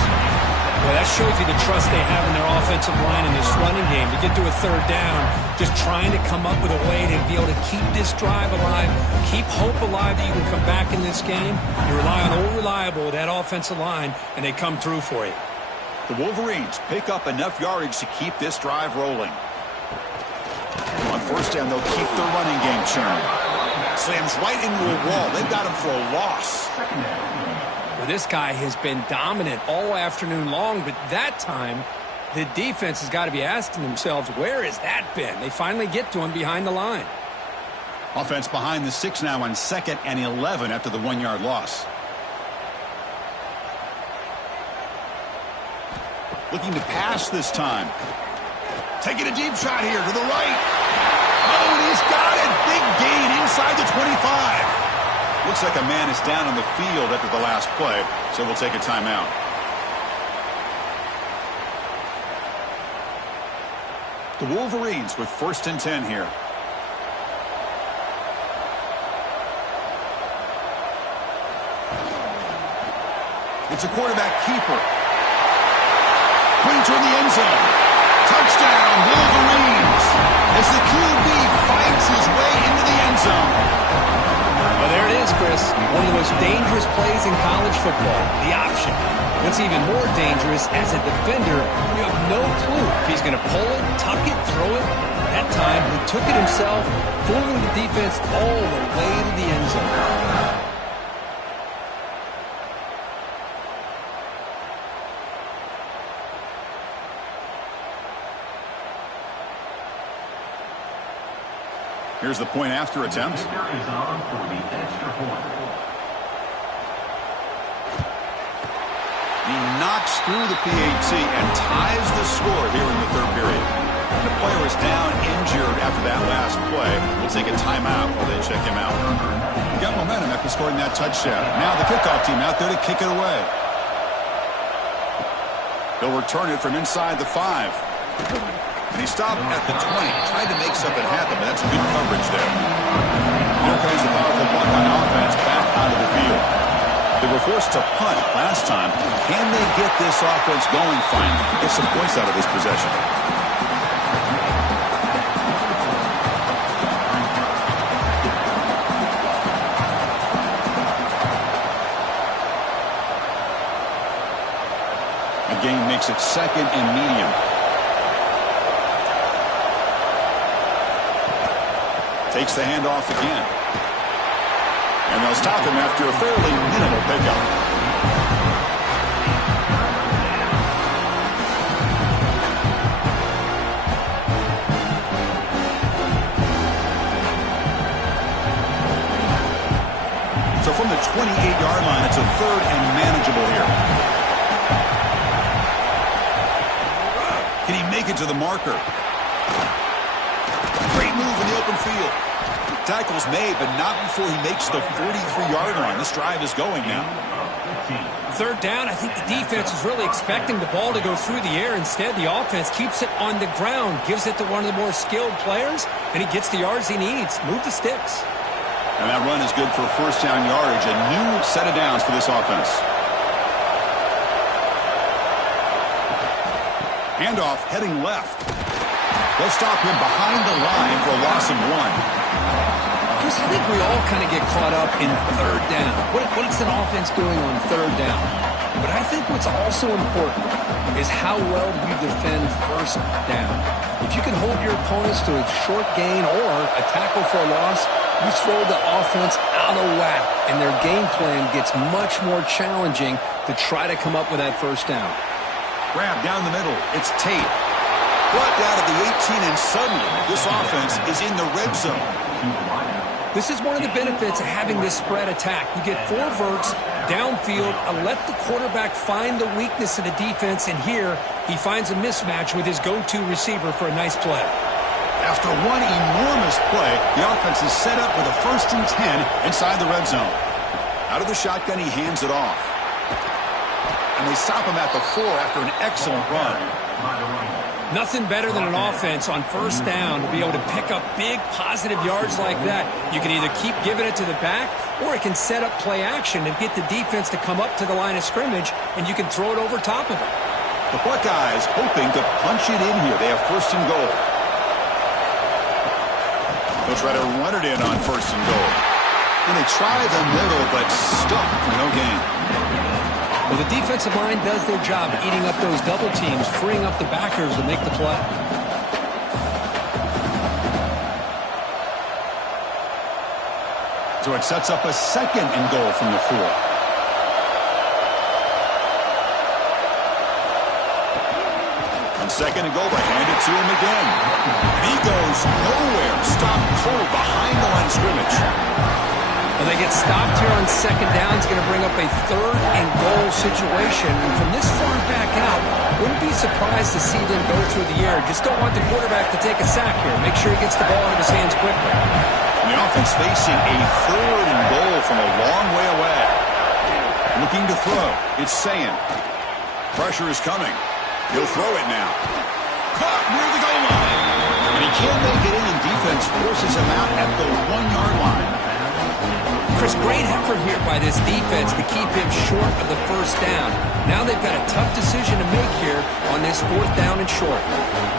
Well, that shows you the trust they have in their offensive line in this running game. To get to a 3rd down, just trying to come up with a way to be able to keep this drive alive, keep hope alive that you can come back in this game. You rely on old reliable, that offensive line, and they come through for you. The Wolverines pick up enough yardage to keep this drive rolling. On 1st down, they'll keep their running game churning. Slams right into a wall. They've got him for a loss. Well, this guy has been dominant all afternoon long, but that time, the defense has got to be asking themselves, where has that been? They finally get to him behind the line. Offense behind the 6 now on 2nd and 11 after the 1-yard loss. Looking to pass this time. Taking a deep shot here to the right. Oh, and he's got it. Big gain inside the 25. Looks like a man is down on the field after the last play, so we'll take a timeout. The Wolverines with 1st and 10 here. It's a quarterback keeper. Putting toward the end zone. Touchdown, Wolverines. As the QB fights his way into the end zone. Well, there it is, Chris. One of the most dangerous plays in college football, the option. What's even more dangerous, as a defender, you have no clue if he's going to pull it, tuck it, throw it. That time, he took it himself, fooling the defense all the way to the end zone. Here's the point after attempt. Is on for the extra point. He knocks through the PAT and ties the score here in the third period. The player is down injured after that last play. We'll take a timeout while they check him out. He got momentum after scoring that touchdown. Now the kickoff team out there to kick it away. He'll return it from inside the 5. And he stopped at the 20. Tried to make something happen, but that's good coverage there. Here comes the powerful Buckeye offense back onto the field. They were forced to punt last time. Can they get this offense going finally? Get some points out of this possession. The game makes it 2nd and medium. Takes the handoff again. And they'll stop him after a fairly minimal pickup. So from the 28-yard line, it's a 3rd and manageable here. Can he make it to the marker? Great move in the open field. Tackle's made, but not before he makes the 43-yard line. This drive is going now. 3rd down, I think the defense was really expecting the ball to go through the air. Instead, the offense keeps it on the ground, gives it to one of the more skilled players, and he gets the yards he needs. Move the sticks. And that run is good for 1st down yardage. A new set of downs for this offense. Handoff heading left. They'll stop him behind the line for a loss of 1. Chris, I think we all kind of get caught up in 3rd down. What's an offense doing on 3rd down? But I think what's also important is how well you defend 1st down. If you can hold your opponents to a short gain or a tackle for a loss, you throw the offense out of whack, and their game plan gets much more challenging to try to come up with that 1st down. Grab down the middle. It's Tate. Brought down at the 18, and suddenly this offense is in the red zone. This is one of the benefits of having this spread attack. You get 4 verts downfield and let the quarterback find the weakness of the defense, and here he finds a mismatch with his go-to receiver for a nice play. After one enormous play, the offense is set up with a 1st and 10 inside the red zone. Out of the shotgun, he hands it off. And they stop him at the 4 after an excellent run. Nothing better than an offense on 1st down to be able to pick up big positive yards like that. You can either keep giving it to the back, or it can set up play action and get the defense to come up to the line of scrimmage, and you can throw it over top of it. The Buckeyes hoping to punch it in here. They have 1st and goal. They'll try to run it in on 1st and goal. And they try the middle, but stuck for no gain. Well, the defensive line does their job eating up those double teams, freeing up the backers to make the play. So it sets up a 2nd and goal from the 4. On 2nd and goal, they hand it to him again. And he goes nowhere. Stopped cold behind the line of scrimmage. Well, they get stopped here on 2nd down. It's going to bring up a 3rd and goal situation. And from this far back out, wouldn't be surprised to see them go through the air. Just don't want the quarterback to take a sack here. Make sure he gets the ball out of his hands quickly. And the offense facing a 3rd and goal from a long way away. Looking to throw. It's Sayin. Pressure is coming. He'll throw it now. Caught near the goal line. And he can't make it in, and defense forces him out at the 1-yard line. Chris, great effort here by this defense to keep him short of the 1st down. Now they've got a tough decision to make here on this 4th down and short.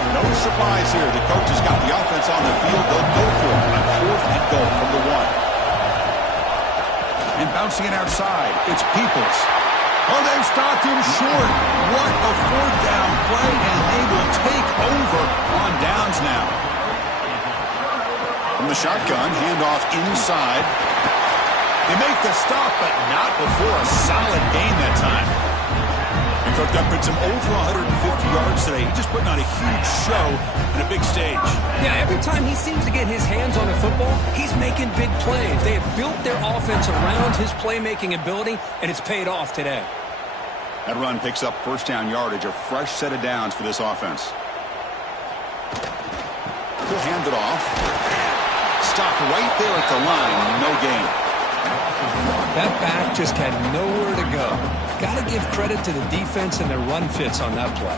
No surprise here. The coach has got the offense on the field. They'll go for it on 4th and goal from the 1. And bouncing it outside, it's Peoples. Oh, they've stopped him short. What a fourth down play, and they will take over on downs now. From the shotgun, handoff inside. They make the stop, but not before a solid gain that time. And Cook, that puts him over 150 yards today. He's just putting on a huge show in a big stage. Yeah, every time he seems to get his hands on a football, he's making big plays. They have built their offense around his playmaking ability, and it's paid off today. That run picks up first down yardage, a fresh set of downs for this offense. He'll hand it off. Stop right there at the line, no gain. That back just had nowhere to go. Got to give credit to the defense and their run fits on that play.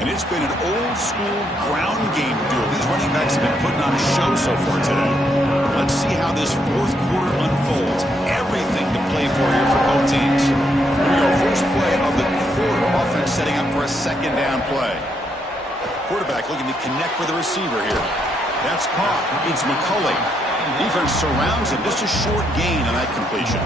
And it's been an old-school ground game duel. These running backs have been putting on a show so far today. Let's see how this fourth quarter unfolds. Everything to play for here for both teams. Here we go, first play of the quarter. Offense setting up for a second down play. Quarterback looking to connect with the receiver here. That's caught. It's McCulley. Defense surrounds him. Just a short gain on that completion.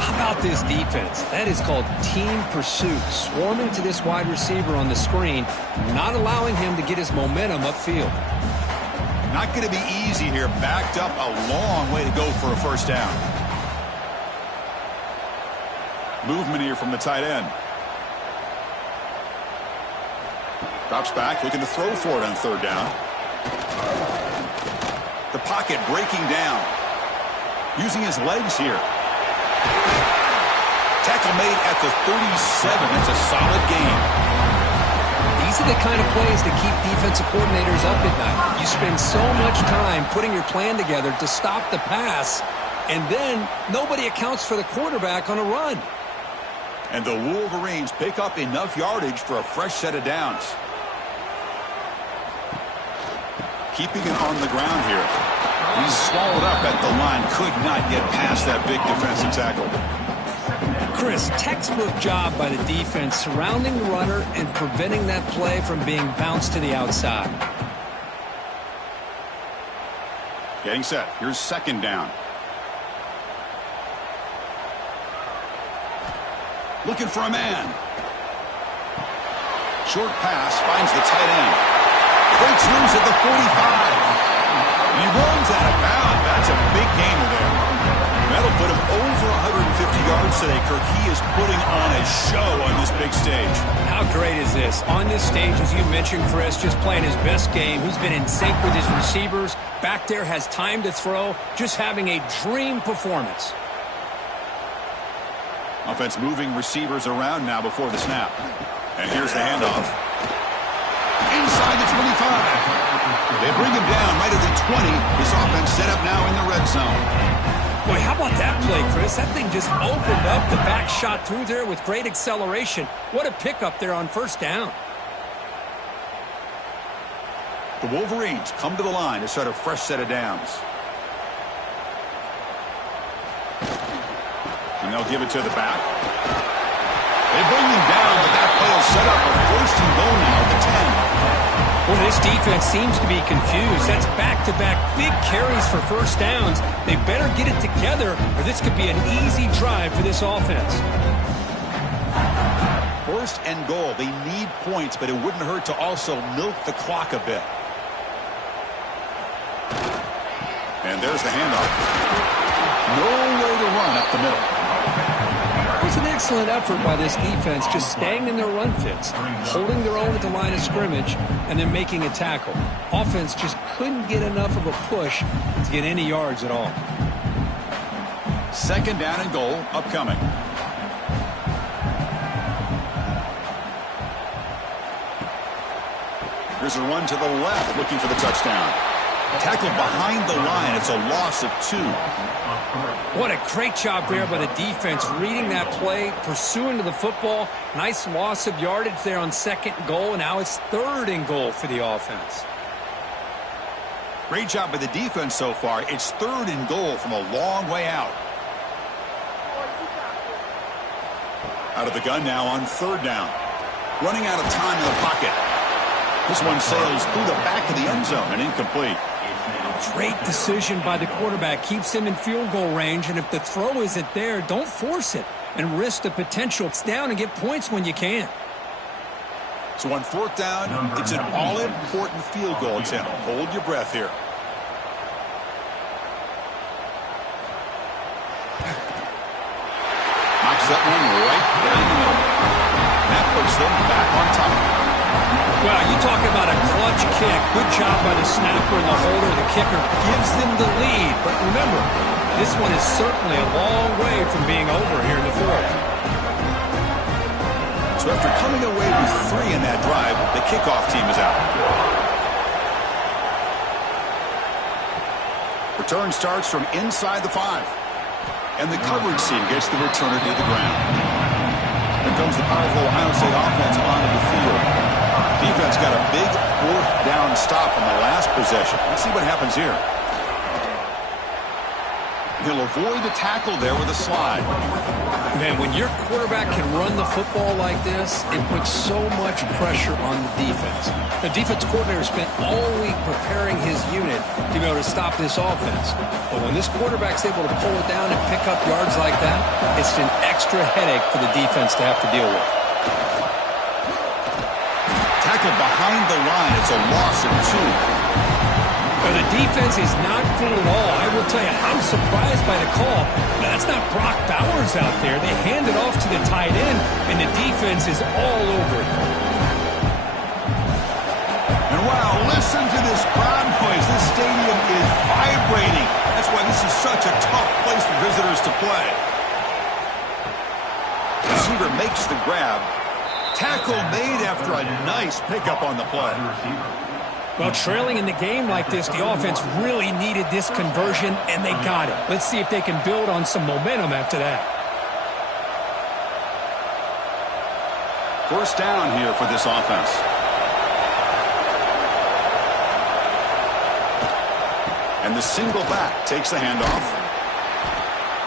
How about this defense? That is called team pursuit. Swarming to this wide receiver on the screen, not allowing him to get his momentum upfield. Not going to be easy here. Backed up a long way to go for a first down. Movement here from the tight end. Drops back, looking to throw for it on third down. The pocket breaking down. Using his legs here. Tackle made at the 37. That's a solid gain. These are the kind of plays that keep defensive coordinators up at night. You spend so much time putting your plan together to stop the pass, and then nobody accounts for the quarterback on a run. And the Wolverines pick up enough yardage for a fresh set of downs. Keeping it on the ground here. He's swallowed up at the line. Could not get past that big defensive tackle. Chris, textbook job by the defense surrounding the runner and preventing that play from being bounced to the outside. Getting set. Here's second down. Looking for a man. Short pass finds the tight end. Breaks loose at the 45. And he runs out of bounds. That's a big gainer there. That'll put him over 150 yards today, Kirk. He is putting on a show on this big stage. How great is this? On this stage, as you mentioned, Chris, just playing his best game. He's been in sync with his receivers. Back there, has time to throw. Just having a dream performance. Offense moving receivers around now before the snap. And here's the handoff. Inside the 25. They bring him down right at the 20. This offense set up now in the red zone. Boy, how about that play, Chris? That thing just opened up. The back shot through there with great acceleration. What a pickup there on first down. The Wolverines come to the line to start a fresh set of downs. And they'll give it to the back. They bring him down, but that play will set up a first and goal now at the 10. Well, this defense seems to be confused. That's back-to-back big carries for first downs. They better get it together, or this could be an easy drive for this offense. First and goal. They need points, but it wouldn't hurt to also milk the clock a bit. And there's the handoff. Nowhere to run up the middle. It was an excellent effort by this defense, just staying in their run fits, holding their own at the line of scrimmage, and then making a tackle. Offense just couldn't get enough of a push to get any yards at all. Second down and goal upcoming. Here's a run to the left, looking for the touchdown. Tackled behind the line. It's a loss of 2. What a great job there by the defense, reading that play, pursuing to the football. Nice loss of yardage there on second and goal, and now it's third and goal for the offense. Great job by the defense so far. It's third and goal from a long way out. Out of the gun now on third down. Running out of time in the pocket. This one sails through the back of the end zone and incomplete. Great decision by the quarterback. Keeps him in field goal range, and if the throw isn't there, don't force it and risk the potential. It's down and get points when you can. So on fourth down, it's an all-important field goal attempt. Hold your breath here. Knocks that one right down the middle. That puts them back on top. Well, you talk about a clutch kick. Good job by the snapper and the holder. The kicker gives them the lead. But remember, this one is certainly a long way from being over here in the fourth. So after coming away with 3 in that drive, the kickoff team is out. Return starts from inside the 5. And the coverage team gets the returner to the ground. Here comes the powerful Ohio State offense onto the field. Defense got a big fourth down stop on the last possession. Let's see what happens here. He'll avoid the tackle there with a slide. Man, when your quarterback can run the football like this, it puts so much pressure on the defense. The defense coordinator spent all week preparing his unit to be able to stop this offense. But when this quarterback's able to pull it down and pick up yards like that, it's an extra headache for the defense to have to deal with. Tackle behind the line. It's a loss of 2. Well, the defense is not fooled at all. I will tell you, I'm surprised by the call. Now, that's not Brock Bowers out there. They hand it off to the tight end, and the defense is all over it. And wow, listen to this crowd noise. This stadium is vibrating. That's why this is such a tough place for visitors to play. Receiver makes the grab. Tackle made after a nice pickup on the play. Well, trailing in the game like this, the offense really needed this conversion, and they got it. Let's see if they can build on some momentum after that. First down here for this offense. And the single back takes the handoff.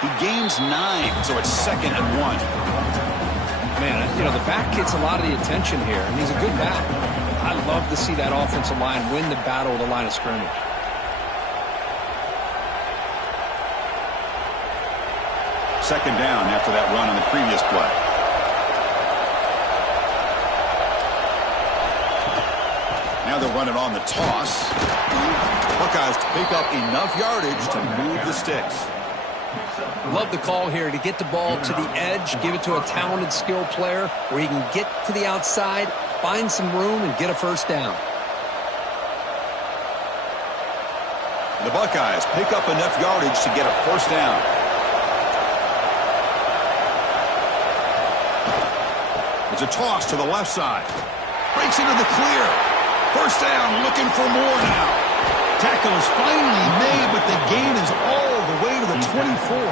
He gains 9, so it's 2nd and 1. Man, you know, the back gets a lot of the attention here, and he's a good back. I love to see that offensive line win the battle of the line of scrimmage. Second down after that run on the previous play. Now they'll run it on the toss. Buckeyes to pick up enough yardage to move the sticks. Love the call here to get the ball to the edge, give it to a talented, skilled player where he can get to the outside, find some room, and get a first down. The Buckeyes pick up enough yardage to get a first down. It's a toss to the left side. Breaks into the clear. First down, looking for more now. Tackle is finally made, but the gain is all the way to the 24.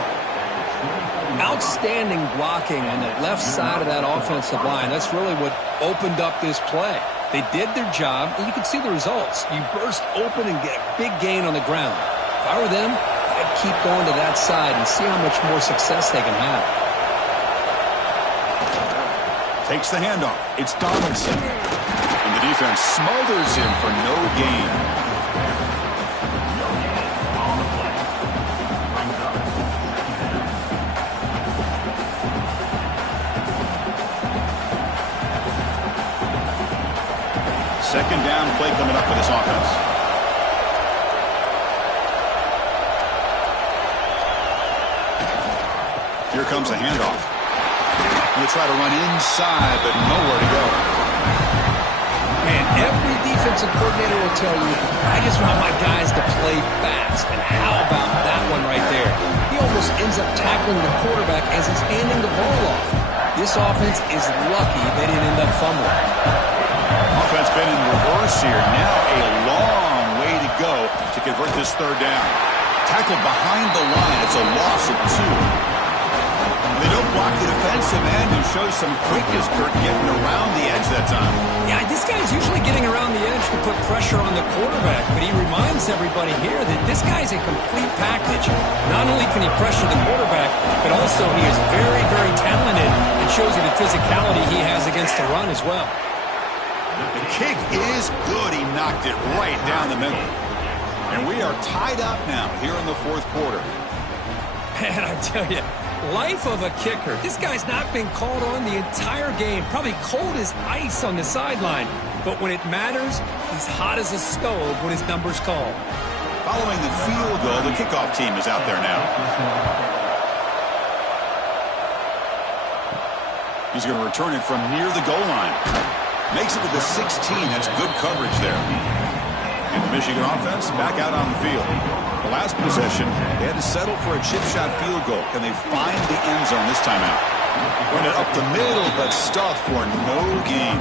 Outstanding blocking on the left side of that offensive line. That's really what opened up this play. They did their job, and you can see the results. You burst open and get a big gain on the ground. If I were them, I'd keep going to that side and see how much more success they can have. Takes the handoff. It's Donaldson. And the defense smothers him for no gain. Second down play coming up for this offense. Here comes the handoff. They try to run inside, but nowhere to go. Man, every defensive coordinator will tell you, I just want my guys to play fast. And how about that one right there? He almost ends up tackling the quarterback as he's handing the ball off. This offense is lucky they didn't end up fumbling. Offense been in reverse here. Now a long way to go to convert this third down. Tackled behind the line. It's a loss of 2. They don't block the defensive end and show some quickness, Kirk, getting around the edge that time. Yeah, this guy's usually getting around the edge to put pressure on the quarterback, but he reminds everybody here that this guy's a complete package. Not only can he pressure the quarterback, but also he is very, very talented and shows you the physicality he has against the run as well. The kick is good. He knocked it right down the middle. And we are tied up now here in the fourth quarter. Man, I tell you, life of a kicker. This guy's not been called on the entire game. Probably cold as ice on the sideline. But when it matters, he's hot as a stove when his number's called. Following the field goal, the kickoff team is out there now. He's going to return it from near the goal line. Makes it to the 16. That's good coverage there. And the Michigan offense back out on the field. The last possession, they had to settle for a chip shot field goal. Can they find the end zone this time out? Run it up the middle, but stuffed for no gain.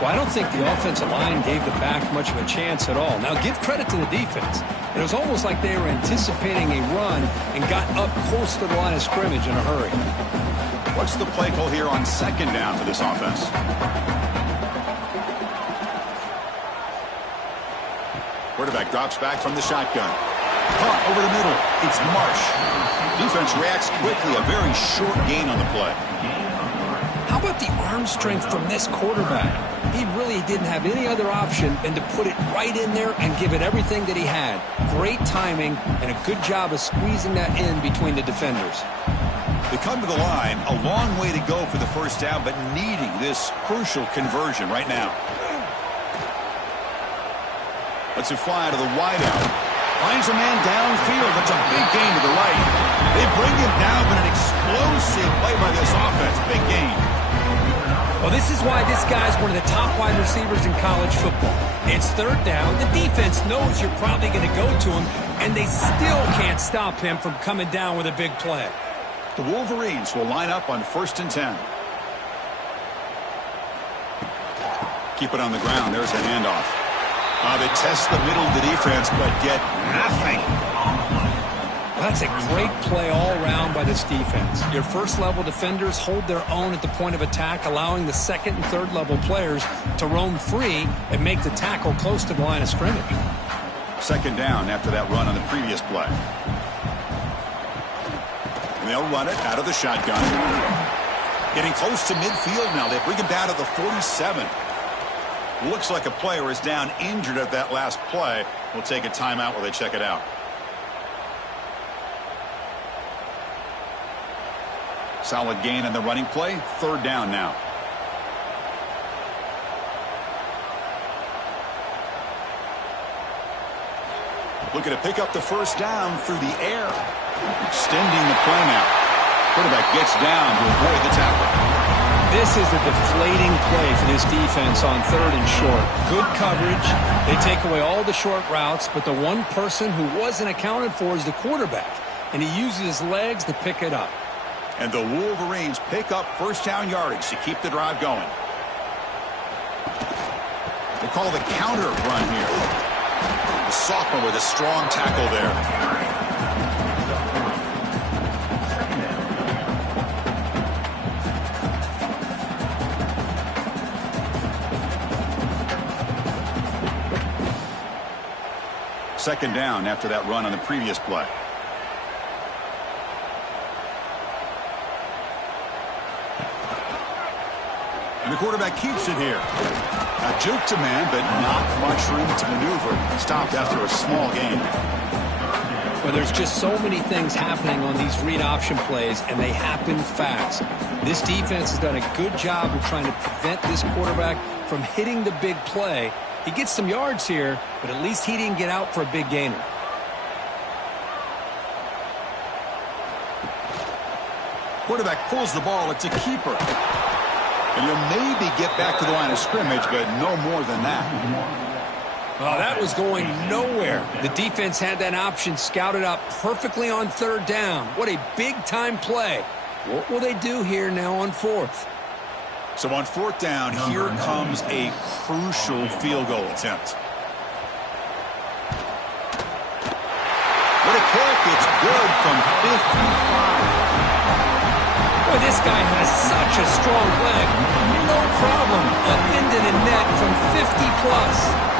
Well, I don't think the offensive line gave the back much of a chance at all. Now, give credit to the defense. It was almost like they were anticipating a run and got up close to the line of scrimmage in a hurry. What's the play call here on second down for this offense? Quarterback drops back from the shotgun. Punt over the middle. It's Marsh. Defense reacts quickly. A very short gain on the play. How about the arm strength from this quarterback? He really didn't have any other option than to put it right in there and give it everything that he had. Great timing and a good job of squeezing that in between the defenders. They come to the line, a long way to go for the first down, but needing this crucial conversion right now. Lets it fly to the wideout. Finds a man downfield. That's a big gain to the right. They bring him down, but an explosive play by this offense. Big gain. Well, this is why this guy's one of the top wide receivers in college football. It's third down. The defense knows you're probably going to go to him, and they still can't stop him from coming down with a big play. The Wolverines will line up on 1st and 10. Keep it on the ground. There's a handoff. They test the middle of the defense, but get nothing. That's a great play all around by this defense. Your first-level defenders hold their own at the point of attack, allowing the second and third-level players to roam free and make the tackle close to the line of scrimmage. Second down after that run on the previous play. And they'll run it out of the shotgun. Getting close to midfield now. They bring him down to the 47. Looks like a player is down injured at that last play. We'll take a timeout while they check it out. Solid gain on the running play. Third down now. Looking to pick up the first down through the air. Extending the play now. Quarterback gets down to avoid the tackle. This is a deflating play for this defense on third and short. Good coverage. They take away all the short routes, but the one person who wasn't accounted for is the quarterback, and he uses his legs to pick it up. And the Wolverines pick up first down yardage to keep the drive going. They call the counter run here. The sophomore with a strong tackle there. Second down after that run on the previous play. And the quarterback keeps it here. A juke to man, but not much room to maneuver. Stopped after a small gain. Well, there's just so many things happening on these read option plays, and they happen fast. This defense has done a good job of trying to prevent this quarterback from hitting the big play. He gets some yards here, but at least he didn't get out for a big gainer. Quarterback pulls the ball. It's a keeper. And he'll maybe get back to the line of scrimmage, but no more than that. Well, that was going nowhere. The defense had that option scouted up perfectly on third down. What a big-time play. What will they do here now on fourth? So on fourth down, here comes a crucial field goal attempt. What a kick. It's good from 55. Boy, this guy has such a strong leg. No problem. Up into the net from 50+.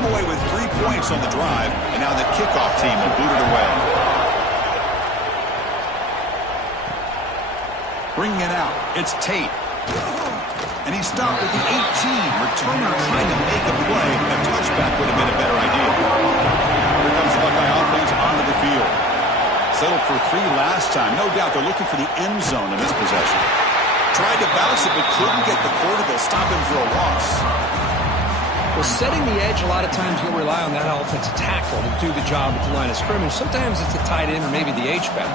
come away with 3 points on the drive, and now the kickoff team will boot it away. Bringing it out, it's Tate. And he stopped at the 18. Returner trying to make a play. A touchback would have been a better idea. Here comes the Buckeye offense onto the field. Settled for 3 last time. No doubt they're looking for the end zone in this possession. Tried to bounce it, but couldn't get the quarterback. Stop him for a loss. Well, setting the edge, a lot of times you'll rely on that offensive tackle to do the job at the line of scrimmage. Sometimes it's the tight end or maybe the H-back.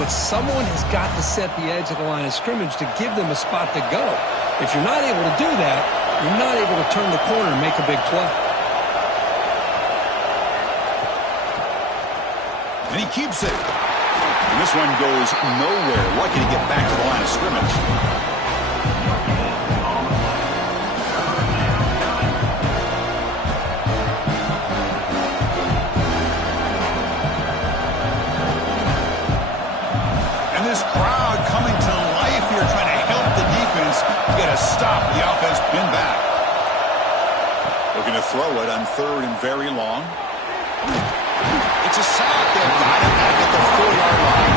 But someone has got to set the edge of the line of scrimmage to give them a spot to go. If you're not able to do that, you're not able to turn the corner and make a big play. And he keeps it. And this one goes nowhere. Lucky to get back to the line of scrimmage. And this crowd coming to life here, trying to help the defense get a stop. The offense pinned back. Looking to throw it on 3rd and very long. It's a sack. They've got it back at the 4-yard line.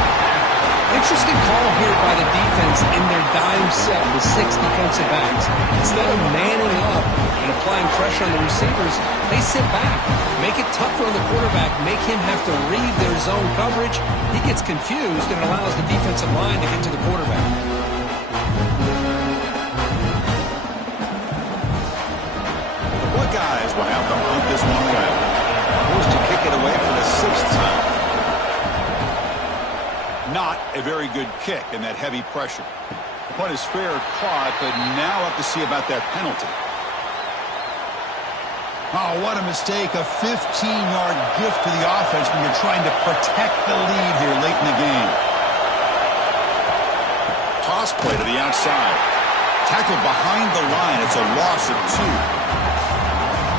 Interesting call here by the defense in their dime set with 6 defensive backs. Instead of manning up and applying pressure on the receivers, they sit back, make it tougher on the quarterback, make him have to read their zone coverage. He gets confused and allows the defensive line to get to the quarterback. The Buckeyes will have them hunt this one away. Forced to kick it away for the 6th time. Not a very good kick in that heavy pressure. The punt is fair caught, but now up to see about that penalty. Oh, what a mistake. A 15-yard gift to the offense when you're trying to protect the lead here late in the game. Toss play to the outside. Tackled behind the line. It's a loss of 2.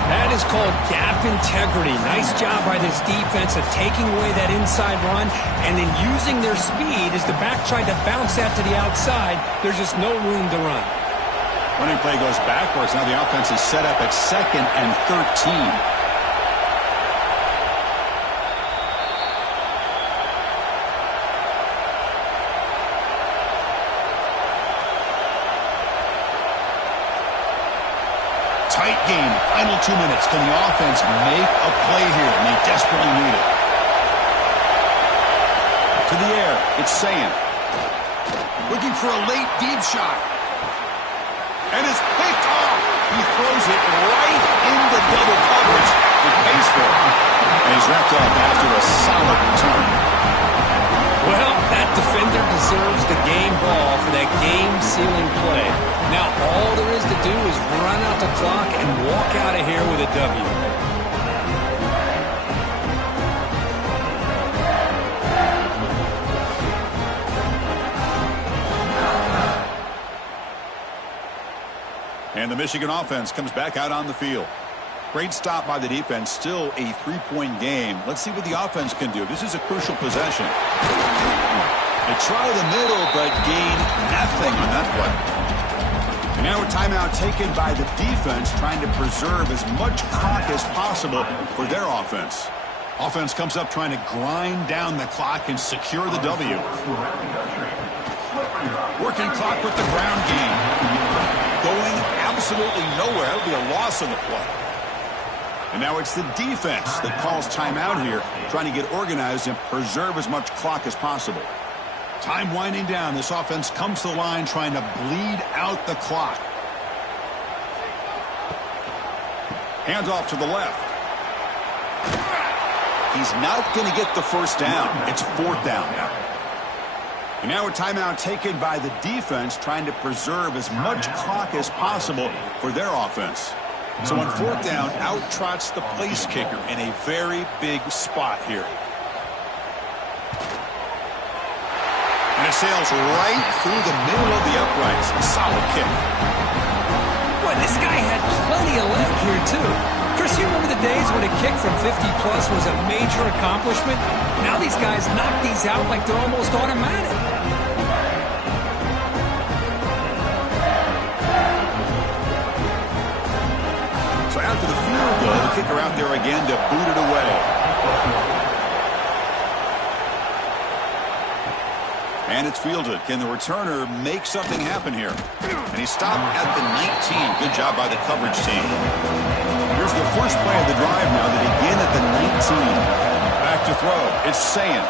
That is called gap integrity. Nice job by this defense of taking away that inside run and then using their speed as the back tried to bounce that to the outside. There's just no room to run. Running play goes backwards. Now the offense is set up at 2nd and 13. Tight game, final 2 minutes. Can the offense make a play here? And they desperately need it. To the air, it's Sayan. Looking for a late deep shot. And it's picked off. He throws it right into double coverage. It pays for it. And he's wrapped up after a solid return. Well, that defender deserves the game ball for that game-sealing play. Now all there is to do is run out the clock and walk out of here with a W. And the Michigan offense comes back out on the field. Great stop by the defense. Still a 3-point game. Let's see what the offense can do. This is a crucial possession. They try the middle, but gain nothing on that play. And now a timeout taken by the defense, trying to preserve as much clock as possible for their offense. Offense comes up trying to grind down the clock and secure the W. Working clock with the ground game. Going absolutely nowhere. That would be a loss on the play. And now it's the defense that calls timeout here, trying to get organized and preserve as much clock as possible. Time winding down. This offense comes to the line trying to bleed out the clock. Handoff to the left. He's not going to get the first down. It's 4th down now. And now a timeout taken by the defense, trying to preserve as much clock as possible for their offense. So on 4th down, out trots the place kicker in a very big spot here. And it sails right through the middle of the uprights. A solid kick. Boy, this guy had plenty of leg here, too. Chris, you remember the days when a kick from 50-plus was a major accomplishment? Now these guys knock these out like they're almost automatic. So after the field goal, the kicker out there again to boot it away. And it's fielded. Can the returner make something happen here? And he stopped at the 19. Good job by the coverage team. Here's the first play of the drive now. They begin at the 19. Back to throw. It's Sayin.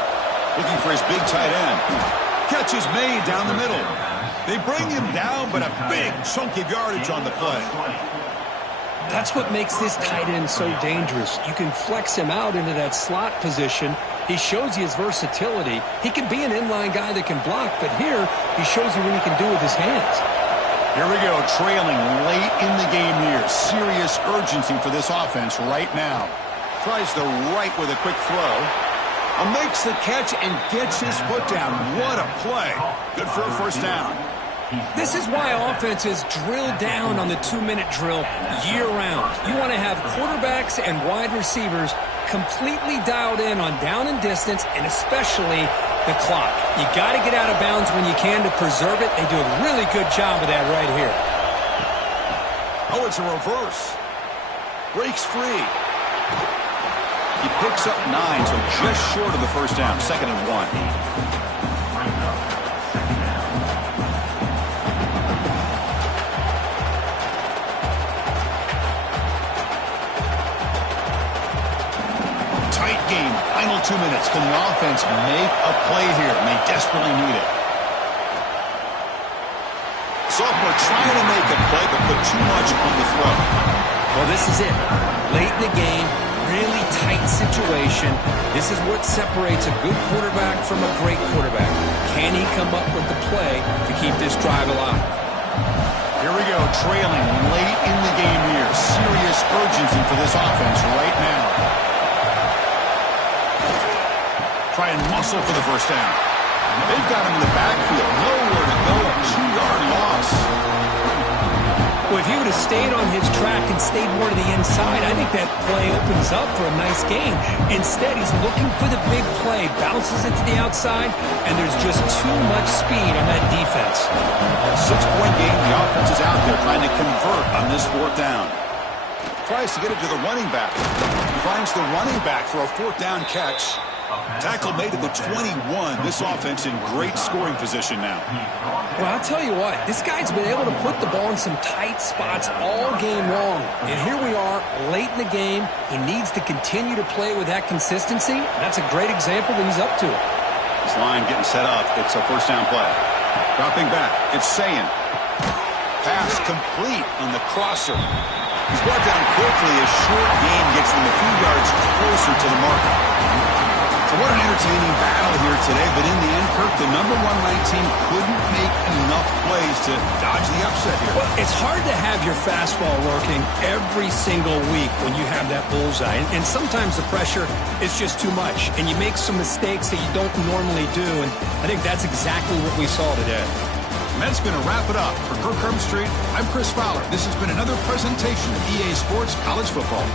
Looking for his big tight end. Catch is made down the middle. They bring him down, but a big chunk of yardage on the play. That's what makes this tight end so dangerous. You can flex him out into that slot position. He shows you his versatility. He can be an inline guy that can block, but here he shows you what he can do with his hands. Here we go, trailing late in the game here. Serious urgency for this offense right now. Tries the right with a quick throw. Makes the catch and gets his foot down. What a play. Good for a first down. This is why offenses drill down on the 2-minute drill year-round. You want to have quarterbacks and wide receivers completely dialed in on down and distance, and especially the clock. You got to get out of bounds when you can to preserve it. They do a really good job of that right here. Oh, it's a reverse. Breaks free. He picks up 9, so just short of the first down. 2nd and 1. Game, final 2 minutes. Can the offense make a play here? And they desperately need it. Sophomore trying to make a play, but put too much on the throw. Well, this is it. Late in the game, really tight situation. This is what separates a good quarterback from a great quarterback. Can he come up with the play to keep this drive alive? Here we go, trailing late in the game here. Serious urgency for this offense right now. Try and muscle for the first down. They've got him in the backfield. Nowhere to go. A 2-yard loss. Well, if he would have stayed on his track and stayed more to the inside, I think that play opens up for a nice game. Instead, he's looking for the big play. Bounces it to the outside, and there's just too much speed on that defense. 6-point game. The offense is out there trying to convert on this 4th down. Tries to get it to the running back. He finds the running back for a 4th down catch. Tackle made at the 21. This offense in great scoring position now. Well, I'll tell you what. This guy's been able to put the ball in some tight spots all game long. And here we are, late in the game. He needs to continue to play with that consistency. That's a great example that he's up to it. This line getting set up. It's a first down play. Dropping back. It's Sayin. Pass complete on the crosser. He's brought down quickly. A short gain gets them a few yards closer to the marker. So what an entertaining battle here today, but in the end, Kirk, the number 1 ranked team couldn't make enough plays to dodge the upset here. Well, it's hard to have your fastball working every single week when you have that bullseye, and sometimes the pressure is just too much, and you make some mistakes that you don't normally do, and I think that's exactly what we saw today. And that's going to wrap it up. For Kirk Street, I'm Chris Fowler. This has been another presentation of EA Sports College Football.